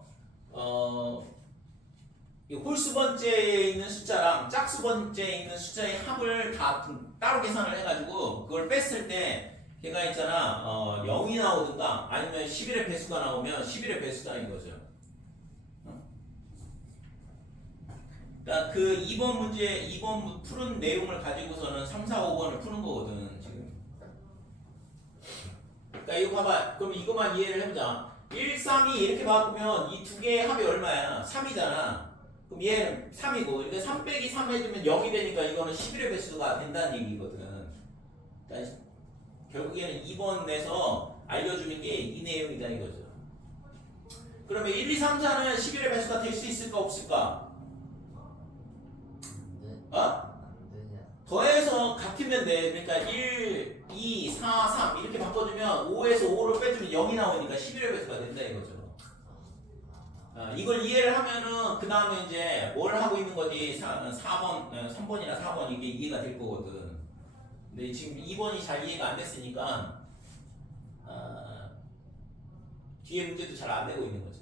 이 홀수 번째에 있는 숫자랑 짝수 번째에 있는 숫자의 합을 다 따로 계산을 해가지고 그걸 뺐을 때 걔가 있잖아 0이 나오든가 아니면 11의 배수가 나오면 11의 배수다인 거죠. 그러니까 그 2번 문제 2번 푸는 내용을 가지고서는 3, 4, 5번을 푸는 거거든 지금. 그러니까 이거 봐봐. 그럼 이것만 이해를 해보자. 1, 3이 이렇게 바꾸면 이 두 개의 합이 얼마야? 3이잖아. 그럼 얘는 3이고 그러니까 3 빼기 3 해주면 0이 되니까 이거는 11의 배수가 된다는 얘기거든. 그러니까 결국에는 2번에서 알려주는 게 이 내용이다 이거죠. 그러면 1, 2, 3, 4는 11의 배수가 될 수 있을까 없을까? 안 되냐? 더해서 같으면 돼. 그러니까 1, 2, 4, 3 이렇게 바꿔주면 5에서 5를 빼주면 0이 나오니까 11의 배수가 된다 이거죠. 이걸 이해를 하면은 그 다음에 이제 뭘 하고 있는 거지 3번이나 4번 이게 이해가 될 거거든. 근데 지금 2번이 잘 이해가 안 됐으니까 뒤에 문제도 잘 안 되고 있는 거죠.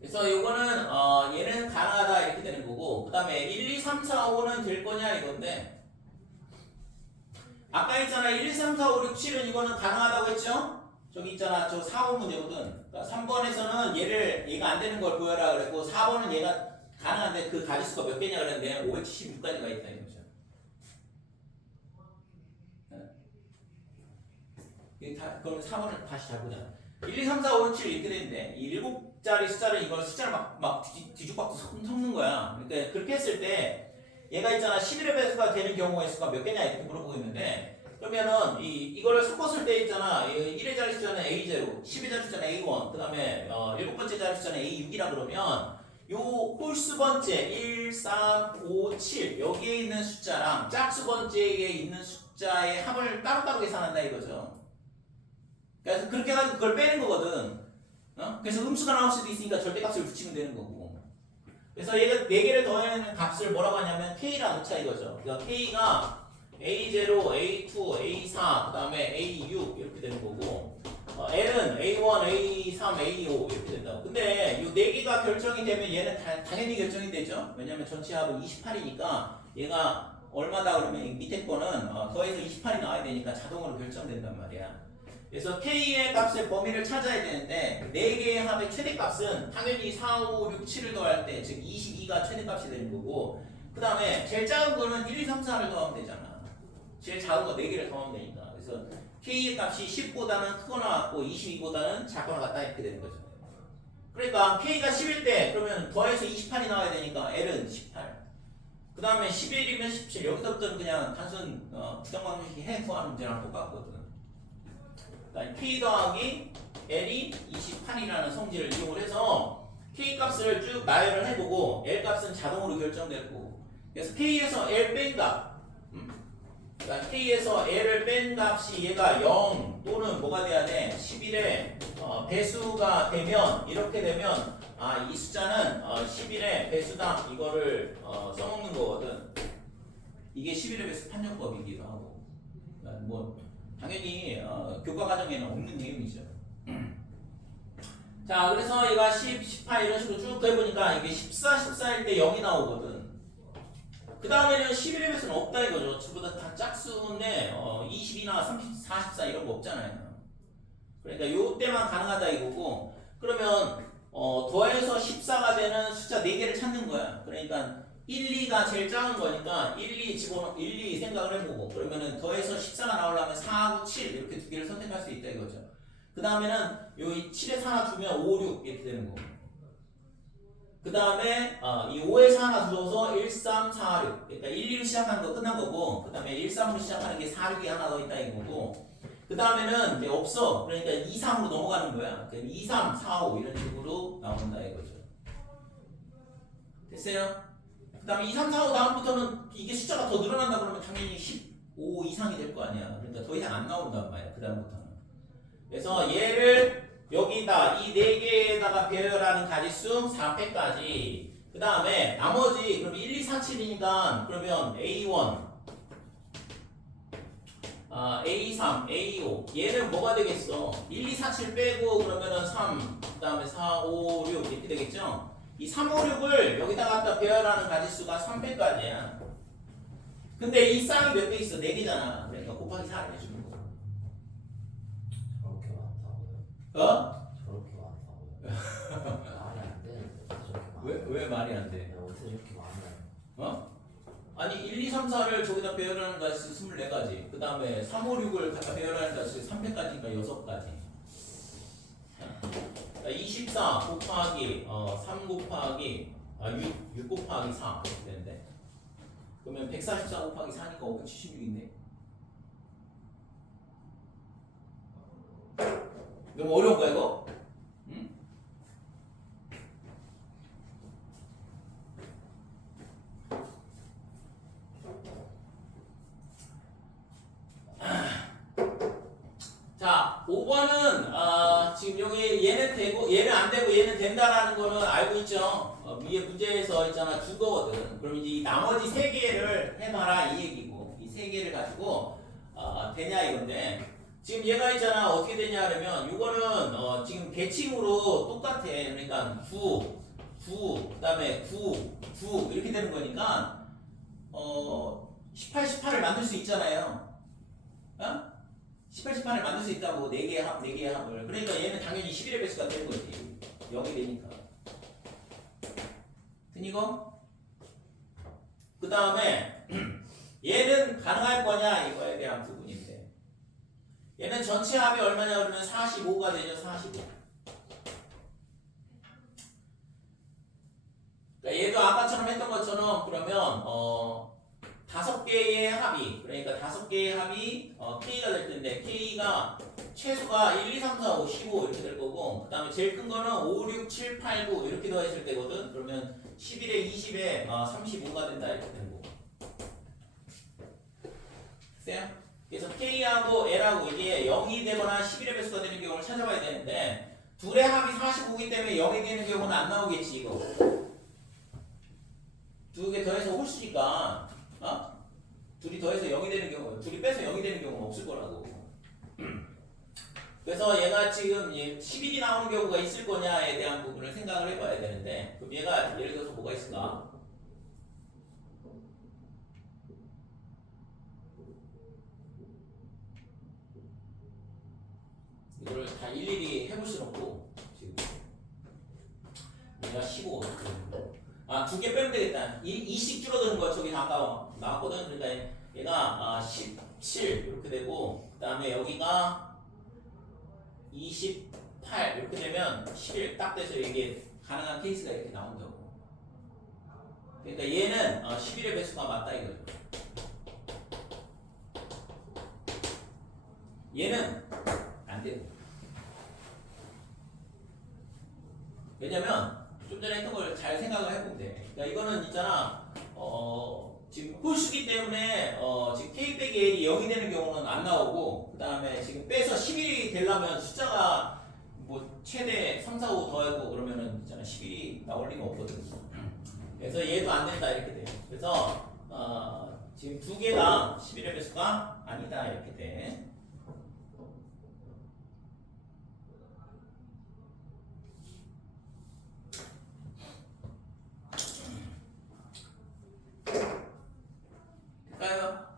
그래서 요거는 얘는 가능하다 이렇게 되는 거고 그 다음에 1, 2, 3, 4, 5는 될 거냐 이건데 아까 있잖아 1, 2, 3, 4, 5, 6, 7은 이거는 가능하다고 했죠? 저기 있잖아 저 4, 5 문제거든. 그러니까 3번에서는 얘가 안 되는 걸 보여라 그랬고 4번은 얘가 가능한데 그 가지수가 몇 개냐 그랬는데 576가지가 있다 이거죠. 그럼 4번을 다시 잘 보자. 1, 2, 3, 4, 5, 6, 7 이렇게 되는데 이 7자리 숫자를 이걸 숫자를 막 뒤죽박죽 섞는 거야. 그러니까 그렇게 했을 때 얘가 있잖아 11의 배수가 되는 경우가 있을까 몇 개냐 이렇게 물어보고 있는데 그러면은 이거를 섞었을 때 있잖아 1의 자리 숫자는 A0, 10의 자리 숫자는 A1, 그 다음에 7번째 자리 숫자는 A6이라 그러면 요 홀수 번째 1, 3, 5, 7 여기에 있는 숫자랑 짝수 번째에 있는 숫자의 합을 따로따로 계산한다 이거죠. 그래서 그렇게 해가지고 그걸 빼는 거거든. 그래서 음수가 나올 수도 있으니까 절대값을 붙이면 되는 거고. 그래서 얘가 4개를 더하는 값을 뭐라고 하냐면 K라 놓자 이거죠. 그러니까 K가 A0, A2, A4, 그 다음에 A6 이렇게 되는 거고 L은 A1, A3, A5 이렇게 된다고. 근데 이 4개가 결정이 되면 얘는 당연히 결정이 되죠. 왜냐면 전체 합은 28이니까 얘가 얼마다 그러면 밑에 거는 더해서 28이 나와야 되니까 자동으로 결정된단 말이야. 그래서 K의 값의 범위를 찾아야 되는데 4개의 합의 최대값은 당연히 4, 5, 6, 7을 더할 때 즉 22가 최대값이 되는 거고 그 다음에 제일 작은 거는 1, 2, 3, 4를 더하면 되잖아. 제일 작은 거 4개를 더하면 되니까. 그래서 K의 값이 10보다는 크거나 같고 22보다는 작거나 같다 이렇게 되는 거죠. 그러니까 K가 10일 때 그러면 더해서 28이 나와야 되니까 L은 18. 그 다음에 11이면 17. 여기서부터는 그냥 단순 부정방정식 해 구하는 문제랑 똑같거든. 그러니까 K 더하기 L이 28이라는 성질을 이용을 해서 K 값을 쭉 나열을 해보고 L 값은 자동으로 결정됐고 그래서 K에서 L 뺀 값 그러니까 K에서 L을 뺀 값이 얘가 0 또는 뭐가 돼야 돼? 11의 배수가 되면 이렇게 되면 이 숫자는 11의 배수다 이거를 써먹는 거거든. 이게 11의 배수 판정법이기도 하고 뭐 당연히 교과 과정에는 없는 내용이죠. 자, 그래서 얘가 10, 18 이런 식으로 쭉 해보니까 이게 14, 14일 때 0이 나오거든. 그 다음에는 11의 배수는 없다 이거죠. 저보다 다 짝수인데 20이나 30, 44 이런 거 없잖아요. 그러니까 요 때만 가능하다 이거고, 그러면 더해서 14가 되는 숫자 4개를 찾는 거야. 그러니까 1, 2가 제일 작은 거니까 1, 2 생각을 해보고, 그러면은 더해서 14가 나오려면 4하고 7 이렇게 두 개를 선택할 수 있다 이거죠. 그 다음에는 요 7에서 하나 두면 5, 6 이렇게 되는 거고, 그 다음에 이 5에서 하나 줄여서 1, 3, 4, 6. 그러니까 1, 2로 시작하는 거 끝난 거고, 그 다음에 1, 3으로 시작하는 게 4, 6이 하나 더 있다 이거고, 그 다음에는 이제 없어. 그러니까 2, 3으로 넘어가는 거야. 2, 3, 4, 5 이런 식으로 나온다 이거죠. 됐어요? 그 다음에 2, 3, 4, 5 다음부터는 이게 숫자가 더 늘어난다 그러면 당연히 15 이상이 될 거 아니야. 그러니까 더 이상 안 나온단 말이야. 그 다음부터는. 그래서 얘를 여기다 이 4개에다가 배열하는 가지수 4패까지, 그 다음에 나머지 그럼 1, 2, 4, 7이니까 그러면 A1, A3, A5 얘는 뭐가 되겠어? 1, 2, 4, 7 빼고 그러면은 3, 그 다음에 4, 5, 6 이렇게 되겠죠? 이 3, 5, 6을 여기다 갖다 배열하는 가지수가 3패까지야. 근데 이 쌍이 몇 개 있어? 4개잖아. 그러니까 곱하기 4를 해주는 거. 저렇게 많다고요? 저렇게 많다고요? 말이 안 되는데 저렇게 많아요. 왜 말이 안 돼? 네, 어떻게 이렇게 많아요? 아니 1, 2, 3, 4를 저기다 배열하는 가지수 24가지, 그 다음에 3, 5, 6을 갖다 배열하는 가지수 3패까지니까 6가지. 24 곱하기 3 곱하기 6 곱하기 4 이렇게 되는데, 그러면 144 곱하기 4니까 576인데 너무 어려운 거야 이거? 응? 자, 5번은 지금 여기 얘는 되고 얘는 안 되고 얘는 된다라는 거는 알고 있죠. 위에 문제에서 있잖아, 주거거든. 그럼 이제 이 나머지 3개를 해봐라 이 얘기고, 이 3개를 가지고 되냐 이건데, 지금 얘가 있잖아 어떻게 되냐 그러면 이거는 지금 계층으로 똑같아. 그러니까 9, 9, 그 다음에 9, 9 이렇게 되는 거니까 18, 18을 만들 수 있잖아요. 18, 18을 만들 수 있다고 4개의 합을. 그러니까 얘는 당연히 11의 배수가 되는 거지. 0이 되니까. 되니까? 그 다음에 얘는 가능할 거냐 이거에 대한 부분인데, 얘는 전체 합이 얼마냐 그러면 45가 되죠. 45. 그러니까 얘도 아까처럼 했던 것처럼 그러면 5개의 합이, 그러니까 5개의 합이 K가 될 텐데, K가 최소가 1, 2, 3, 4, 5, 15 이렇게 될 거고, 그 다음에 제일 큰 거는 5, 6, 7, 8, 9 이렇게 더했을 때거든. 그러면 11에 20에 35가 된다 이렇게 되는 거고. 됐어요? 그래서 K하고 L하고 이게 0이 되거나 11의 배수가 되는 경우를 찾아봐야 되는데, 둘의 합이 45이기 때문에 0이 되는 경우는 안 나오겠지 이거. 두 개 더해서 홀수니까 둘이 더해서 0이 되는 경우, 둘이 빼서 0이 되는 경우는 없을 거라고. 그래서 얘가 지금 11이 나오는 경우가 있을 거냐에 대한 부분을 생각을 해봐야 되는데, 그럼 얘가 예를 들어서 뭐가 있을까? 이거를 다 일일이 해볼 수는 없고, 지금 얘가 15 두 개 빼면 되겠다. 20 줄어드는 거 저기 아까 나왔거든. 그러니까 얘가 17 이렇게 되고, 그 다음에 여기가 28 이렇게 되면 11 딱 돼서 이게 가능한 케이스가 이렇게 나온다고. 그러니까 얘는 11의 배수가 맞다 이거죠. 얘는 안 되고. 왜냐면 좀 전에 했던 걸 잘 생각을 해보면 돼. 그러니까 이거는 있잖아, 지금 홀수기 때문에 지금 K 빼기 L이 0이 되는 경우는 안 나오고, 그 다음에 지금 빼서 11이 되려면 숫자가 뭐 최대 3, 4, 5 더하고 그러면은 있잖아 11이 나올 리가 없거든. 그래서 얘도 안 된다 이렇게 돼요. 그래서 지금 두 개가 11의 배수가 아니다 이렇게 돼. 될까요?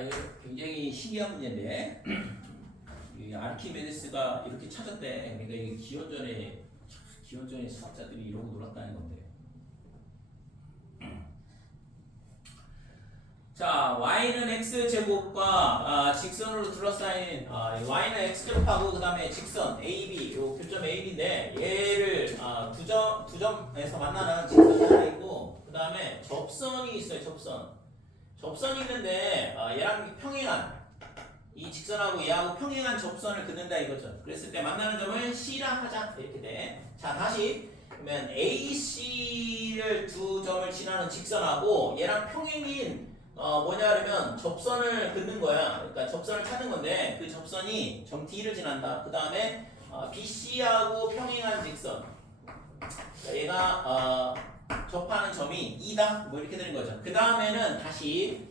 이거 굉장히 신기한 문제인데 이 아르키메데스가 이렇게 찾았대. 그러니까 이게 기원전에 수학자들이 이러고 놀았다는 건데. 자, y는 x 제곱과 직선으로 둘러싸인 y는 x 제곱하고 그 다음에 직선 AB, 요 교점 AB인데 얘를 두 점에서 만나는 직선이 하나 있고 그 다음에 접선이 있어요. 접선이 있는데 얘랑 평행한 이 직선하고 얘하고 평행한 접선을 긋는다 이거죠. 그랬을 때 만나는 점을 C라 하자 이렇게 돼. 자 다시 그러면 AC를 두 점을 지나는 직선하고 얘랑 평행인 뭐냐면 접선을 긋는 거야. 그러니까 접선을 찾는 건데 그 접선이 점 D를 지난다. 그 다음에 BC하고 평행한 직선. 그러니까 얘가 접하는 점이 2다 뭐 이렇게 되는 거죠. 그 다음에는 다시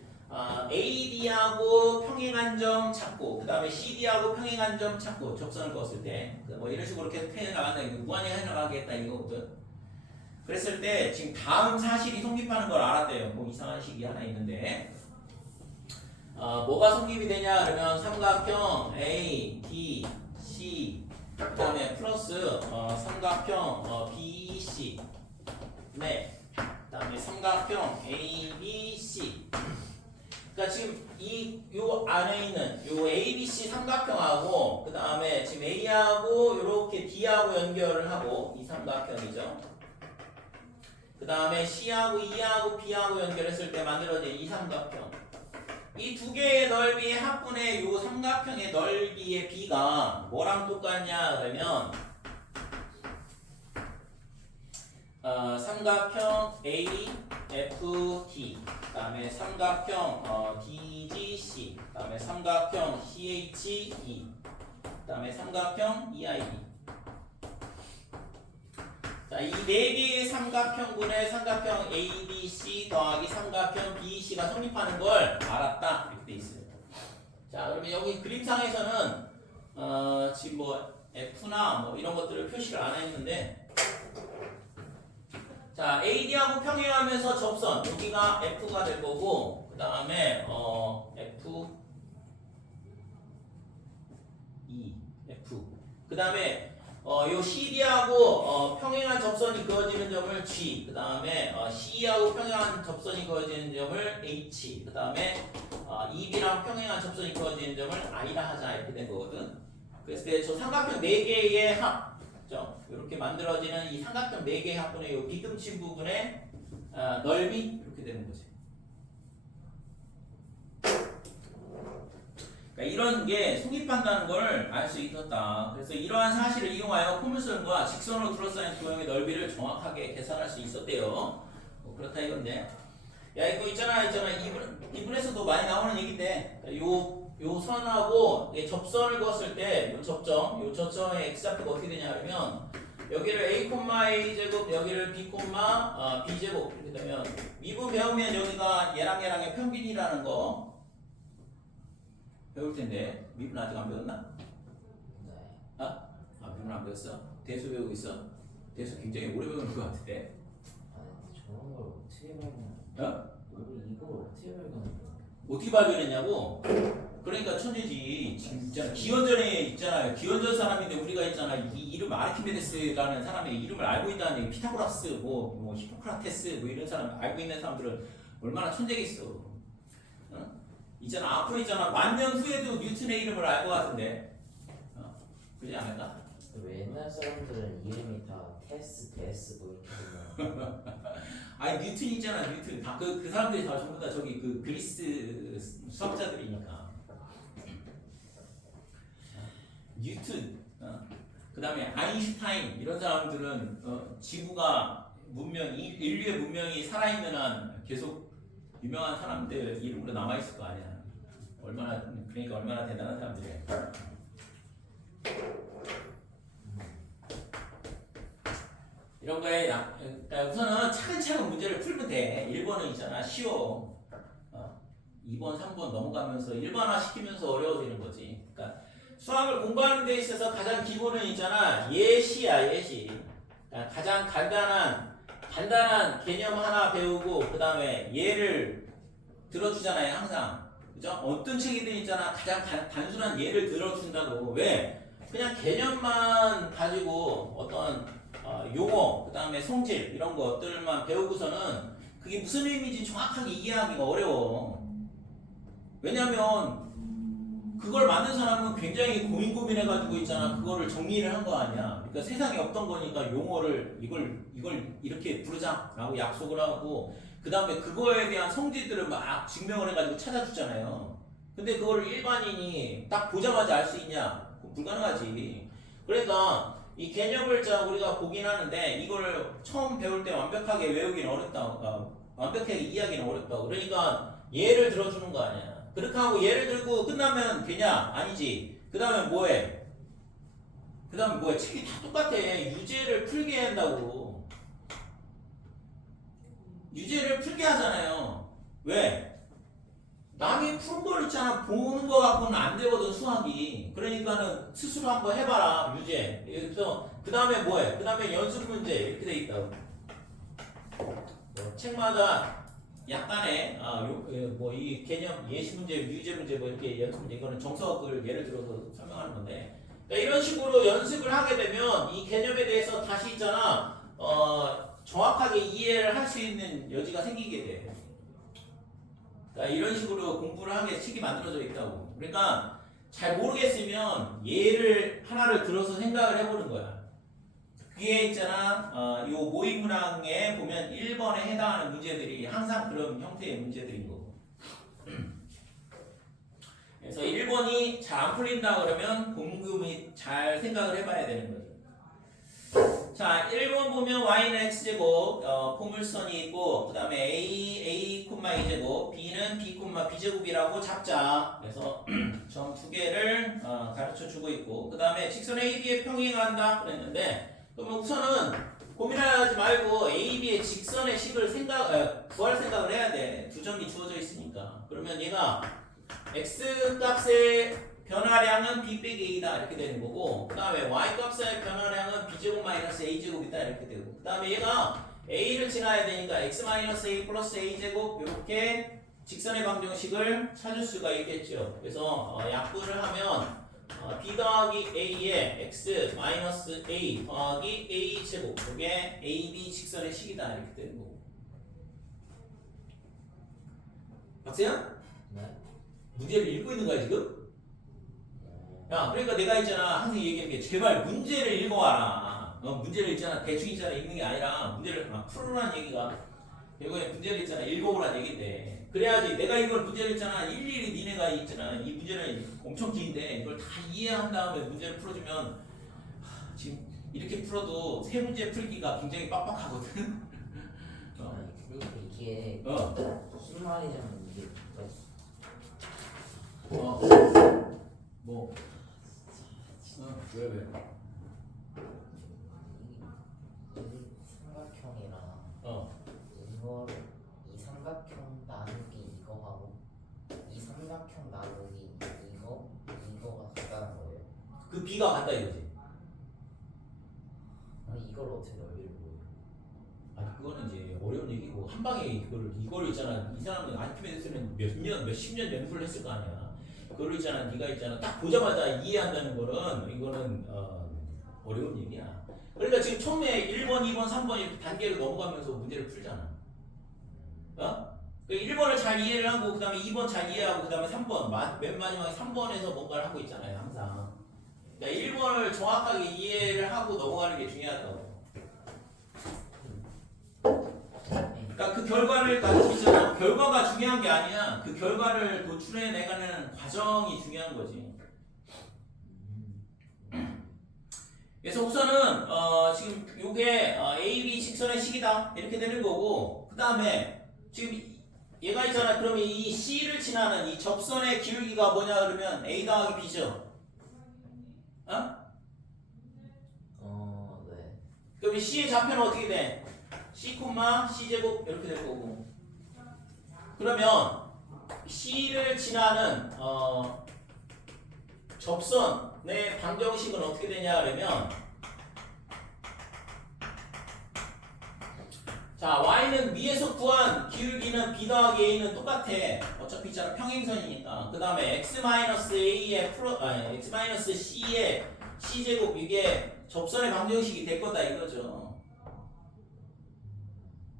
AD하고 평행한 점 찾고 그 다음에 CD하고 평행한 점 찾고 접선을 그었을 때 뭐 이런 식으로 계속 해나간다. 무한히 해나가겠다 이거거든. 그랬을 때 지금 다음 사실이 성립하는 걸 알았대요. 뭐 이상한 식이 하나 있는데 뭐가 성립이 되냐 그러면 삼각형 A, D, C 그 다음에 플러스 삼각형 BC 네, 그 다음에 삼각형 ABC. 그러니까 지금 요 안에 있는 요 ABC 삼각형하고 그 다음에 지금 A하고 이렇게 D하고 연결을 하고 이 삼각형이죠. 그 다음에 C하고 E하고 B하고 연결했을 때 만들어진 이 삼각형. 이 두 개의 넓이의 합분의 요 삼각형의 넓이의 B가 뭐랑 똑같냐 그러면 삼각형 AFD, 그 다음에 삼각형 DGC, 그 다음에 삼각형 CHE, 그 다음에 삼각형 EIB. 자, 이 네 개의 삼각형분의 삼각형 ABC 더하기 삼각형 BC가 성립하는 걸 알았다. 이렇게 돼 있어요. 자, 그러면 여기 그림상에서는 지금 뭐 F나 뭐 이런 것들을 표시를 안 했는데 자, AD하고 평행하면서 접선 여기가 F가 될 거고 그 다음에 F 그 다음에 요 CD하고 평행한 접선이 그어지는 점을 G, 그 다음에 CE하고 평행한 접선이 그어지는 점을 H, 그 다음에 EB랑 평행한 접선이 그어지는 점을 I라 하자 이렇게 된 거거든. 그랬을 때 저 삼각형 4개의 합 이렇게 만들어지는 이 삼각형 4개의 합분의 요 비등친 부분의 넓이 이렇게 되는 거지. 그러니까 이런 게 성립한다는 걸 알 수 있었다. 그래서 이러한 사실을 이용하여 포물선과 직선으로 둘러싸인 도형의 넓이를 정확하게 계산할 수 있었대요. 그렇다 이건데. 야 이거 있잖아. 이분에서도 많이 나오는 얘기인데 요 선하고 접선을 그었을 때 요 접점의 x좌표가 어떻게 되냐 하면 여기를 a, a 제곱 여기를 b, b 제곱 이렇게 되면 미분 배우면 여기가 얘랑의 평균이라는 거 배울 텐데 미분 아직 안 배웠나? 네. 미분 안 배웠어? 대수 배우고 있어? 대수 굉장히 오래 배우는 것 같은데. 아니 저런 걸 어떻게 발견해? 어? 이걸 어떻게 발견해? 어떻게 발견했냐고? 그러니까 천재지. 지금 있잖아. 기원전에 있잖아요. 기원전 사람인데 우리가 있잖아. 이 이름 아르키메데스라는 사람의 이름을 알고 있다는 얘기. 피타고라스, 뭐 히포크라테스, 뭐 이런 사람 알고 있는 사람들은 얼마나 천재겠어. 어? 있잖아. 앞으로 있잖아. 1000년 후에도 뉴턴의 이름을 알 것 같은데. 그러지 않을까? 왜 옛날 사람들은 이름이 다 테스, 데스 뭐 이렇게 되면 아니 뉴턴 있잖아. 뉴턴. 다 그 사람들이 다 전부 다 저기 그 그리스 수학자들이니까. 뉴턴, 그 다음에 아인슈타인 이런 사람들은 지구가 인류의 문명이 살아있는 한 계속 유명한 사람들 이름으로 남아있을 거 아니야. 그러니까 얼마나 대단한 사람들이야. 이런 거에 우선은 차근차근 문제를 풀면 돼. 1번은 있잖아. 쉬워. 2번, 3번 넘어가면서 일반화 시키면서 어려워지는 거지. 그러니까 수학을 공부하는 데 있어서 가장 기본은 있잖아. 예시야, 예시. 그러니까 가장 간단한 개념 하나 배우고 그 다음에 예를 들어주잖아요, 항상. 그죠? 어떤 책이든 있잖아. 가장 단순한 예를 들어준다고. 왜? 그냥 개념만 가지고 어떤 용어, 그 다음에 성질 이런 것들만 배우고서는 그게 무슨 의미인지 정확하게 이해하기가 어려워. 왜냐면 그걸 만든 사람은 굉장히 고민해가지고 있잖아. 그거를 정리를 한 거 아니야. 그러니까 세상에 없던 거니까 용어를 이걸 이렇게 부르자라고 약속을 하고 그 다음에 그거에 대한 성질들을 막 증명을 해가지고 찾아주잖아요. 근데 그거를 일반인이 딱 보자마자 알 수 있냐? 그건 불가능하지. 그러니까 이 개념을 우리가 보긴 하는데 이거를 처음 배울 때 완벽하게 외우기는 어렵다. 완벽하게 이해하기는 어렵다. 그러니까 예를 들어주는 거 아니야. 그렇게 하고 예를 들고 끝나면 되냐? 아니지. 그 다음에 뭐해? 책이 다 똑같아. 유제를 풀게 한다고. 유제를 풀게 하잖아요. 왜? 남이 푼 걸 있잖아. 보는 거 갖고는 안 되거든, 수학이. 그러니까는 스스로 한번 해봐라, 유제. 그래서 그 다음에 뭐해? 그 다음에 연습 문제 이렇게 돼 있다고. 책마다 약간의 이 개념 예시 문제, 유제 문제 뭐 이렇게 연습 문제 이거는 정석을 예를 들어서 설명하는 건데 그러니까 이런 식으로 연습을 하게 되면 이 개념에 대해서 다시 있잖아 정확하게 이해를 할 수 있는 여지가 생기게 돼. 그러니까 이런 식으로 공부를 하게 책이 만들어져 있다고. 그러니까 잘 모르겠으면 예를 하나를 들어서 생각을 해보는 거야. 그게 있잖아, 요 모의문항에 보면 1번에 해당하는 문제들이 항상 그런 형태의 문제들인 거고. 그래서 1번이 잘 안 풀린다 그러면 곰곰이 잘 생각을 해봐야 되는 거죠. 자, 1번 보면 y는 x제곱, 포물선이 있고, 그 다음에 a, a제곱, b는 b, b제곱이라고 잡자. 그래서 점 두 개를 가르쳐 주고 있고, 그 다음에 직선 AB에 평행한다 그랬는데, 그러면 우선은 고민하지 말고 AB의 직선의 식을 구할 생각을 해야 돼. 두 점이 주어져 있으니까. 그러면 얘가 x 값의 변화량은 b 빼기 a다 이렇게 되는 거고 그 다음에 y 값의 변화량은 b제곱 마이너스 a제곱이다 이렇게 되고 그 다음에 얘가 a를 지나야 되니까 x 마이너스 a 플러스 a제곱 이렇게 직선의 방정식을 찾을 수가 있겠죠. 그래서 약분을 하면 b 더하기 a에 x 마이너스 a 더하기 a 제곱 이게 ab 직선의 식이다 이렇게 되는 거고. 박세현? 네? 문제를 읽고 있는 거야 지금? 야 그러니까 내가 있잖아 항상 얘기하는 게 제발 문제를 읽어와라. 문제를 있잖아 대충 있잖아 읽는 게 아니라 문제를 풀으라는 얘기가 결국에 문제를 있잖아 읽어보라는 얘기인데 그래야지 내가 이걸 문제를 있잖아 일일이 니네가 있잖아 이 문제는 엄청 긴데 이걸 다 이해한 다음에 문제를 풀어주면 지금 이렇게 풀어도 세 문제 풀기가 굉장히 빡빡하거든. 그리고 이게 무슨 말이냐면 이게 뭐 왜? 삼각형이랑 이거 이 삼각형 나누기 이거하고 이 삼각형 나누기 이거가 같다는 거예요. 그 B가 같다 이거지. 아니 이걸 어떻게 넓이를 보여요? 아니 그거는 이제 어려운 얘기고 한 방에 이걸 있잖아. 이 사람은 아키메데스는 몇 년, 몇십 년 연구를 했을 거 아니야. 그걸 있잖아. 네가 있잖아. 딱 보자마자 이해한다는 거는 이거는 어려운 얘기야. 그러니까 지금 처음에 1번, 2번, 3번 이렇게 단계로 넘어가면서 문제를 풀잖아. 어? 1번을 잘 이해를 하고 그 다음에 2번 잘 이해하고 그 다음에 3번 맨 마지막에 3번에서 뭔가를 하고 있잖아요. 항상. 그러니까 1번을 정확하게 이해를 하고 넘어가는 게 중요하다고. 그러니까 그 결과를 가르치잖아. 결과가 중요한 게 아니야. 그 결과를 도출해내가는 과정이 중요한 거지. 그래서 우선은 지금 요게 AB 직선의 식이다 이렇게 되는 거고, 그 다음에 지금 얘가 있잖아. 그러면 이 C를 지나는 이 접선의 기울기가 뭐냐 그러면 A 더하기 B죠. 어? 네. 그럼 이 C의 좌표는 어떻게 돼? C, C제곱 이렇게 될 거고. 그러면 C를 지나는 접선의 방정식은 어떻게 되냐 그러면, 자 y는 위에서 구한 기울기는 b 더하기 a는 똑같아. 어차피 있잖아 평행선이니까. 그 다음에 x-a의 x-c의 c제곱 이게 접선의 방정식이 될 거다 이거죠.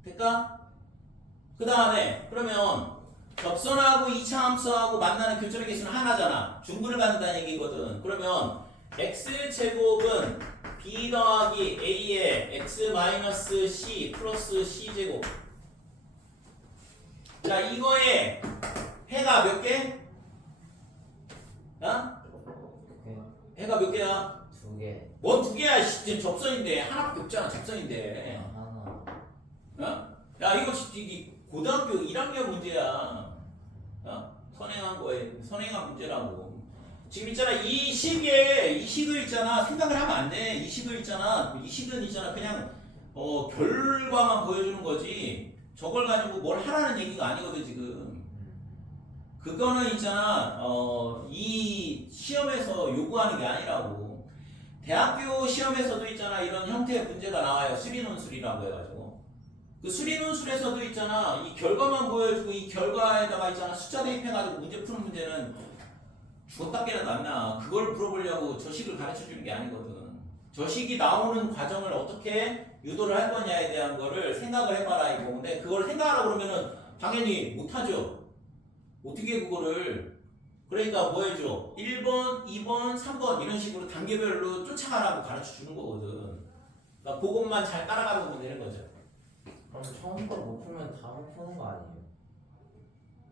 될까? 그 다음에 그러면 접선하고 2차 함수하고 만나는 교점의 개수는 하나잖아. 중근을 갖는다는 얘기거든. 그러면 x제곱은 b 더하기 a의 x-c 플러스 c제곱. 자 이거에 해가 몇 개? 어? 해가 몇 개야? 2개. 뭔 2개야? 지금 접선인데 하나밖에 없잖아. 접선인데. 하나. 어? 야 이거 고등학교 1학년 문제야. 선행한 문제라고. 지금 있잖아 이 식을 있잖아 생각을 하면 안 돼. 이 식을 있잖아 그냥 결과만 보여주는 거지 저걸 가지고 뭘 하라는 얘기가 아니거든 지금. 그거는 있잖아 이 시험에서 요구하는 게 아니라고. 대학교 시험에서도 있잖아 이런 형태의 문제가 나와요. 수리논술이라고 해가지고. 그 수리논술에서도 있잖아 이 결과만 보여주고 이 결과에다가 있잖아 숫자 대입해가지고 문제 푸는 문제는 죽었다 깨라도 안 나. 그걸 물어보려고 저 식을 가르쳐 주는 게 아니거든. 저 식이 나오는 과정을 어떻게 유도를 할 거냐에 대한 거를 생각을 해봐라 이거. 근데 그걸 생각하라고 그러면은 당연히 못하죠. 어떻게 그거를. 그러니까 뭐 해줘? 1번, 2번, 3번 이런 식으로 단계별로 쫓아가라고 가르쳐 주는 거거든. 그러니까 그것만 잘 따라가면 보면 되는 거죠. 그럼 처음 거 못 풀면 다음 푸는 거 아니에요?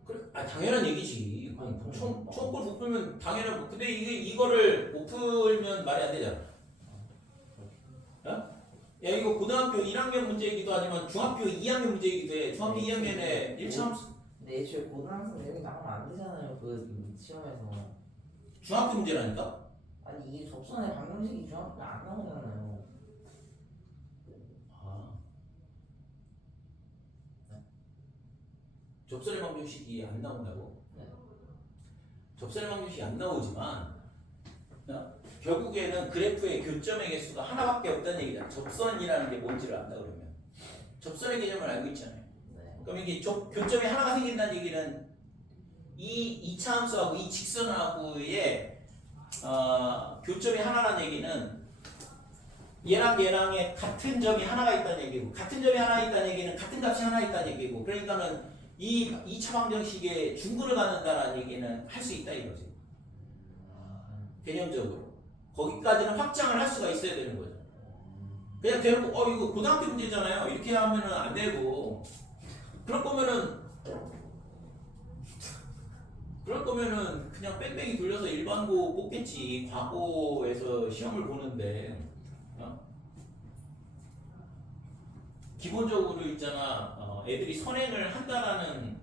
그래, 당연한 얘기지. 처음 걸 못 풀면 당연한 거. 근데 이거를 못 풀면 말이 안 되잖아. 어? 야 이거 고등학교 1학년 문제이기도 하지만 중학교 2학년 문제이기도 해. 중학교 2학년에 1차 함수. 근데 애초에 고등학생 여기 나오면 안 되잖아요. 그 시험에서. 중학교 문제라니까? 아니 이게 접선의 방정식이 중학교에 안 나오잖아요. 접선의 방정식이 안 나온다고? 네. 접선의 방정식이 안 나오지만 결국에는 그래프의 교점의 개수가 하나밖에 없다는 얘기잖아. 접선이라는 게 뭔지를 안다 그러면. 접선의 개념을 알고 있잖아요. 네. 그럼 이게 교점이 하나가 생긴다는 얘기는 이 2차 함수하고 이 직선하고의 교점이 하나라는 얘기는 얘랑의 같은 점이 하나가 있다는 얘기고, 같은 점이 하나 있다는 얘기는 같은 값이 하나 있다는 얘기고, 그러니까는 이 2차 방정식에 중근을 갖는다는 얘기는 할 수 있다 이거지. 개념적으로. 거기까지는 확장을 할 수가 있어야 되는 거죠. 그냥 대놓고 이거 고등학교 문제잖아요. 이렇게 하면은 안 되고. 그럴 거면은 그냥 뺑뺑이 돌려서 일반고 뽑겠지. 과거에서 시험을 보는데. 기본적으로 있잖아 애들이 선행을 한다라는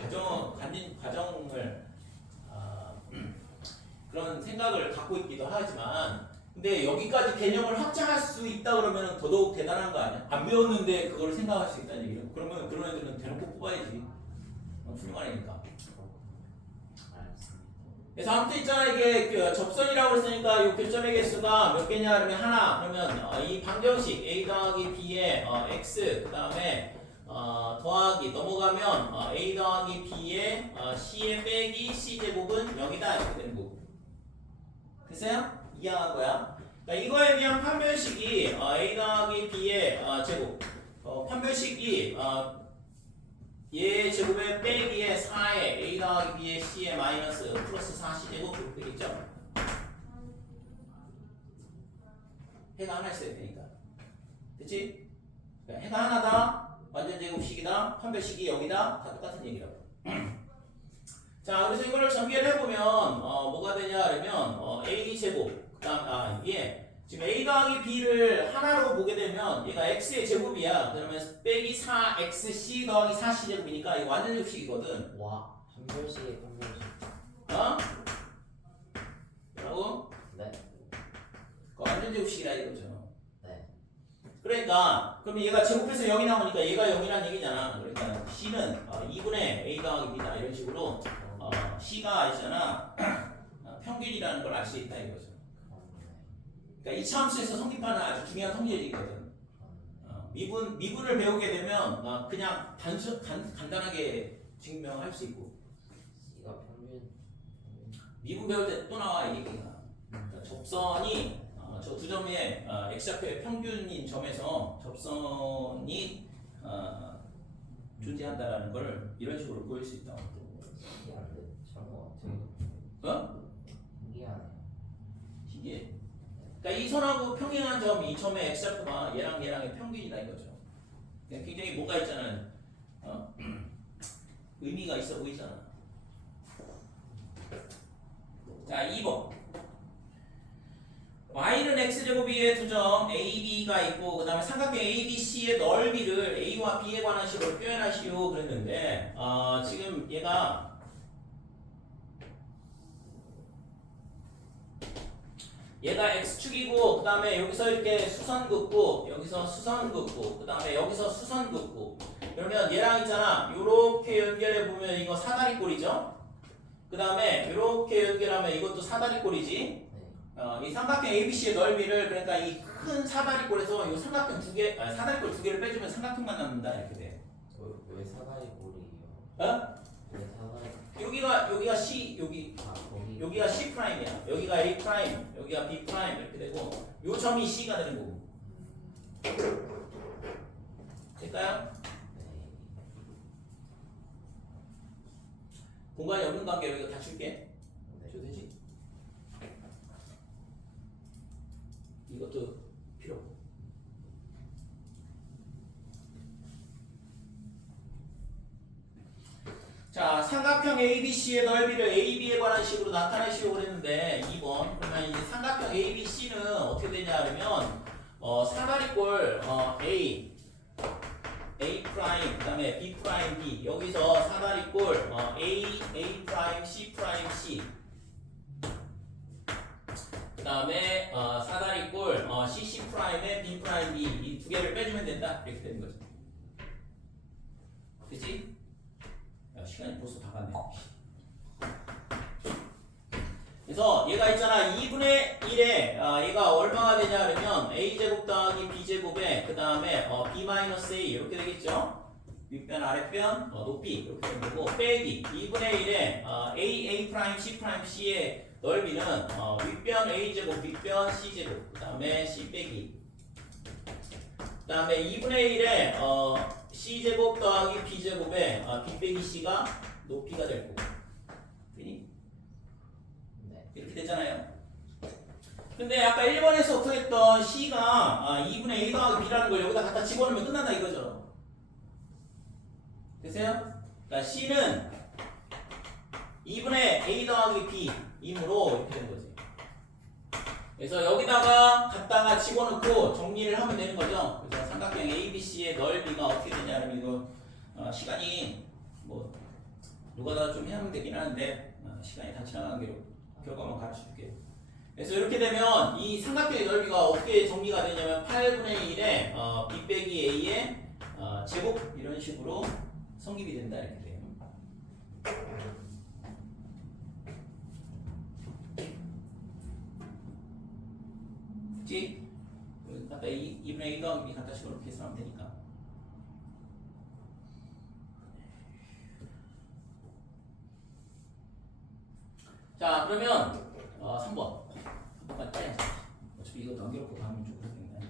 과정을 그런 생각을 갖고 있기도 하지만, 근데 여기까지 개념을 확장할 수 있다 그러면 더더욱 대단한 거 아니야? 안 배웠는데 그걸 생각할 수 있다는 얘기는. 그러면 그런 애들은 대놓고 뽑아야지. 훌륭하니까. 그래서 아무튼 있잖아 이게 접선이라고 했으니까 이 교점의 개수가 몇 개냐 그러면 하나. 그러면 이 방정식 a 더하기 b의 x 그 다음에 더하기 넘어가면 a 더하기 b에 c의 빼기 c 제곱은 0이다 이렇게 되는 거고. 됐어요? 이해한 거야. 그러니까 이거에 대한 판별식이 a 더하기 b의 제곱. 판별식이 얘 제곱의 빼기에 4에 a 더하기 b의 c의 마이너스 플러스 4c 제곱 이렇게 되겠죠? 해가 하나 있어야 되니까. 됐지? 그러니까 해가 하나다. 완전 제곱식이다. 판별식이 0이다. 다 똑같은 얘기라고. 자, 그래서 이거를 전개를 해보면 뭐가 되냐 그러면 a 제곱 그다음 이게 지금 a 더하기 b를 하나로 보게 되면 얘가 x의 제곱이야. 그러면 빼기 4xc 더하기 4c 제곱이니까 이거 완전 제곱식이거든. 와, 판별식의 판별식. 어? 뭐라고? 네. 완전 제곱식이라 이거죠. 네. 그러니까 그러면 얘가 제곱해서 0이 나오니까 얘가 0이란 얘기잖아. 그러니까 c는 2분의 a 더하기 b다 이런 식으로 c가 있잖아. 평균이라는 걸 알 수 있다 이거죠. 그러니까 이차함수에서 성립하는 아주 중요한 통계식이거든. 미분을 배우게 되면 그냥 간단하게 증명할 수 있고. C가 평균. 미분 배울 때 또 나와 이 얘기가. 그러니까 접선이 저 두 점의 x좌표의 평균인 점에서 접선이 존재한다라는 걸 이런 식으로 보일 수 있다. 신기한데? 저거 같아요. 신기하네. 이게 그러니까 이 선하고 평행한 점 이 점의 x좌표가 얘랑 얘랑의 평균이다 이거죠. 그러니까 굉장히 뭐가 있잖아요. 의미가 있어 보이잖아. 자, 2번. y는 x제곱위에 두 점 a, b가 있고 그 다음에 삼각형 a, b, c의 넓이를 a와 b에 관한 식으로 표현하시오 그랬는데 지금 얘가 x축이고 그 다음에 여기서 이렇게 수선 긋고 여기서 수선 긋고 그 다음에 여기서 수선 긋고 그러면 얘랑 있잖아 요렇게 연결해 보면 이거 사다리꼴이죠. 그 다음에 요렇게 연결하면 이것도 사다리꼴이지. 이 삼각형 ABC의 넓이를 그러니까 이 큰 사다리꼴에서 이 삼각형 사다리꼴 두 개를 빼주면 삼각형만 남는다 이렇게 돼. 왜 사다리꼴이에요? 어? 왜 사다리? 여기가 C 거기. 여기가 C 프라임이야. 여기가 A 프라임, 여기가 B 프라임 이렇게 되고 요 점이 C가 되는 거고. 될까요? 공간이 없는 관계 여기가 다 줄게. 줘도 되지? 이것도 필요 없고. 자, 삼각형 ABC의 넓이를 AB에 관한 식으로 나타내시려고 그랬는데 2번. 그러면 이제 삼각형 ABC는 어떻게 되냐 하면 사다리꼴 A 프라임 그다음에 B 프라임 B 여기서 사다리꼴 A 프라임 C 프라임 C 그다음에 사다리꼴 CC 프라임에 B 프라임 B 이 두 개를 빼주면 된다 이렇게 되는 거죠. 그렇지? 야, 시간이 벌써 다 갔네. 그래서 얘가 있잖아 2분의 1에 얘가 얼마가 되냐 그러면 a제곱 더하기 b제곱에 그 다음에 b-a 이렇게 되겠죠. 윗변 아랫변 높이 이렇게 되는 거고 빼기 2분의 1에 a 프라임 c 프라임 c의 넓이는 윗변 a제곱 윗변 c제곱 그 다음에 c 빼기 그 다음에 2분의 1에 c제곱 더하기 b제곱에 b 빼기 c가 높이가 될 거고 되니? 이렇게 되잖아요. 근데 아까 1번에서 구했던 C가 2분의 A 더하기 B라는 걸 여기다 갖다 집어넣으면 끝난다 이거죠. 됐어요? 그러니까 C는 2분의 A 더하기 B이므로 이렇게 된 거지. 그래서 여기다가 갖다가 집어넣고 정리를 하면 되는 거죠. 그래서 삼각형 ABC의 넓이가 어떻게 되냐면 이거 시간이 뭐 누가 다 좀 해야 되긴 하는데 시간이 다 지나가는 게 결과만 가르쳐 줄게요. 그래서 이렇게 되면 이 삼각형의 넓이가 어떻게 정리가 되냐면 8분의 1에 b 빼기 a의 제곱 이런 식으로 성립이 된다 이렇게 돼요. 그치? 갖다 2분의 1 더하기 b 갖다 식으로 계산하면 되니까. 자, 그러면 3번까지 빨리 하자. 어차피 이거 남겨놓고 다음에 좀 그렇겠네.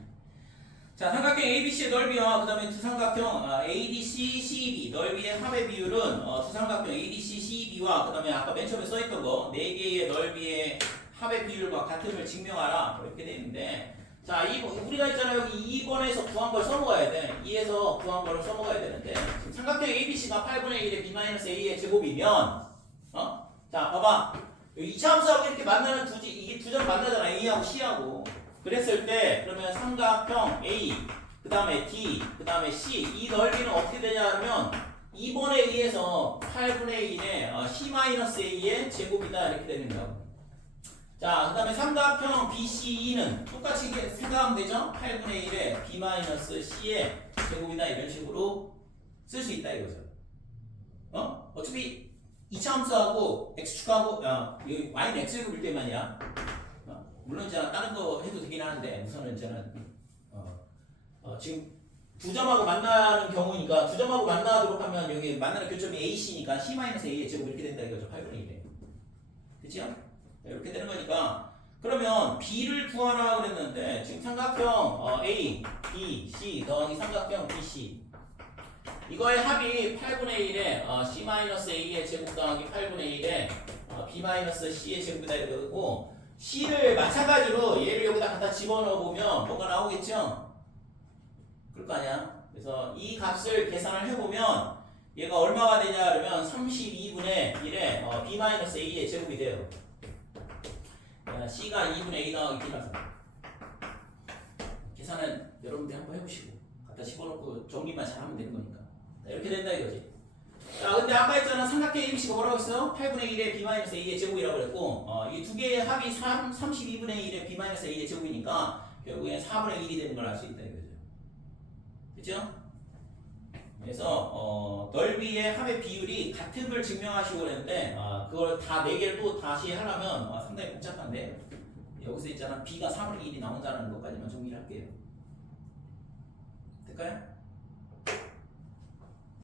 자, 삼각형 ABC의 넓이와 그 다음에 두 삼각형 ADC, CEB 넓이의 합의 비율은 두 삼각형 ADC, CEB와 그 다음에 아까 맨 처음에 써있던 거 4개의 넓이의 합의 비율과 같음을 증명하라 이렇게 되어 있는데, 자, 우리가 있잖아요. 여기 2번에서 구한 걸 써먹어야 돼. 2에서 구한 거를 써먹어야 되는데, 지금 삼각형 ABC가 8분의 1의 B-A의 제곱이면, 자, 봐봐. 여기 2차 함수하고 이렇게 만나는 이게 두 점 만나잖아. A하고 C하고. 그랬을 때, 그러면 삼각형 A, 그 다음에 D, 그 다음에 C, 이 넓이는 어떻게 되냐 하면 2번에 의해서 8분의 1의 C-A의 제곱이다. 이렇게 되는 거야. 자, 그 다음에 삼각형 BCE는 똑같이 생각하면 되죠? 8분의 1의 B-C의 제곱이다. 이런 식으로 쓸 수 있다 이거죠. 어차피 2차 함수하고 x축하고 여기 y는 x제곱일 때만이야. 물론 이제 다른 거 해도 되긴 하는데 우선은 이제는 지금 두 점하고 만나는 경우니까 두 점하고 만나도록 하면 여기 만나는 교점이 AC니까 C-A의 제곱 이렇게 된다 이거죠. 8분의 1에. 그치요? 이렇게 되는 거니까, 그러면 B를 구하라 그랬는데 지금 삼각형 A, B, C 더하기 삼각형 BC 이거의 합이 8분의 1에 C-A의 제곱 더하기 8분의 1에 B-C의 제곱이다 이러고, C를 마찬가지로 얘를 여기다 갖다 집어넣어 보면 뭐가 나오겠죠? 그럴 거 아니야. 그래서 이 값을 계산을 해보면 얘가 얼마가 되냐 그러면 32분의 1에 B-A의 제곱이 돼요. C가 2분의 A 더하기 B라서 계산은 여러분들이 한번 해보시고 갖다 집어넣고 정리만 잘하면 되는 거니까 이렇게 된다 이거지. 자, 근데 아까 했잖아. 삼각형 ABC가 뭐라고 했어? 8분의 1의 B-A의 제곱이라고 그랬고, 이 두 개의 합이 32분의 1의 B-A의 제곱이니까 결국엔 4분의 1이 되는 걸 알 수 있다 이거죠. 그쵸? 그래서 넓이의 합의 비율이 같은 걸 증명하시고 그랬는데 그걸 다 4개를 또 다시 하려면 상당히 복잡한데, 여기서 있잖아 B가 4분의 1이 나온다는 것까지만 정리를 할게요. 될까요?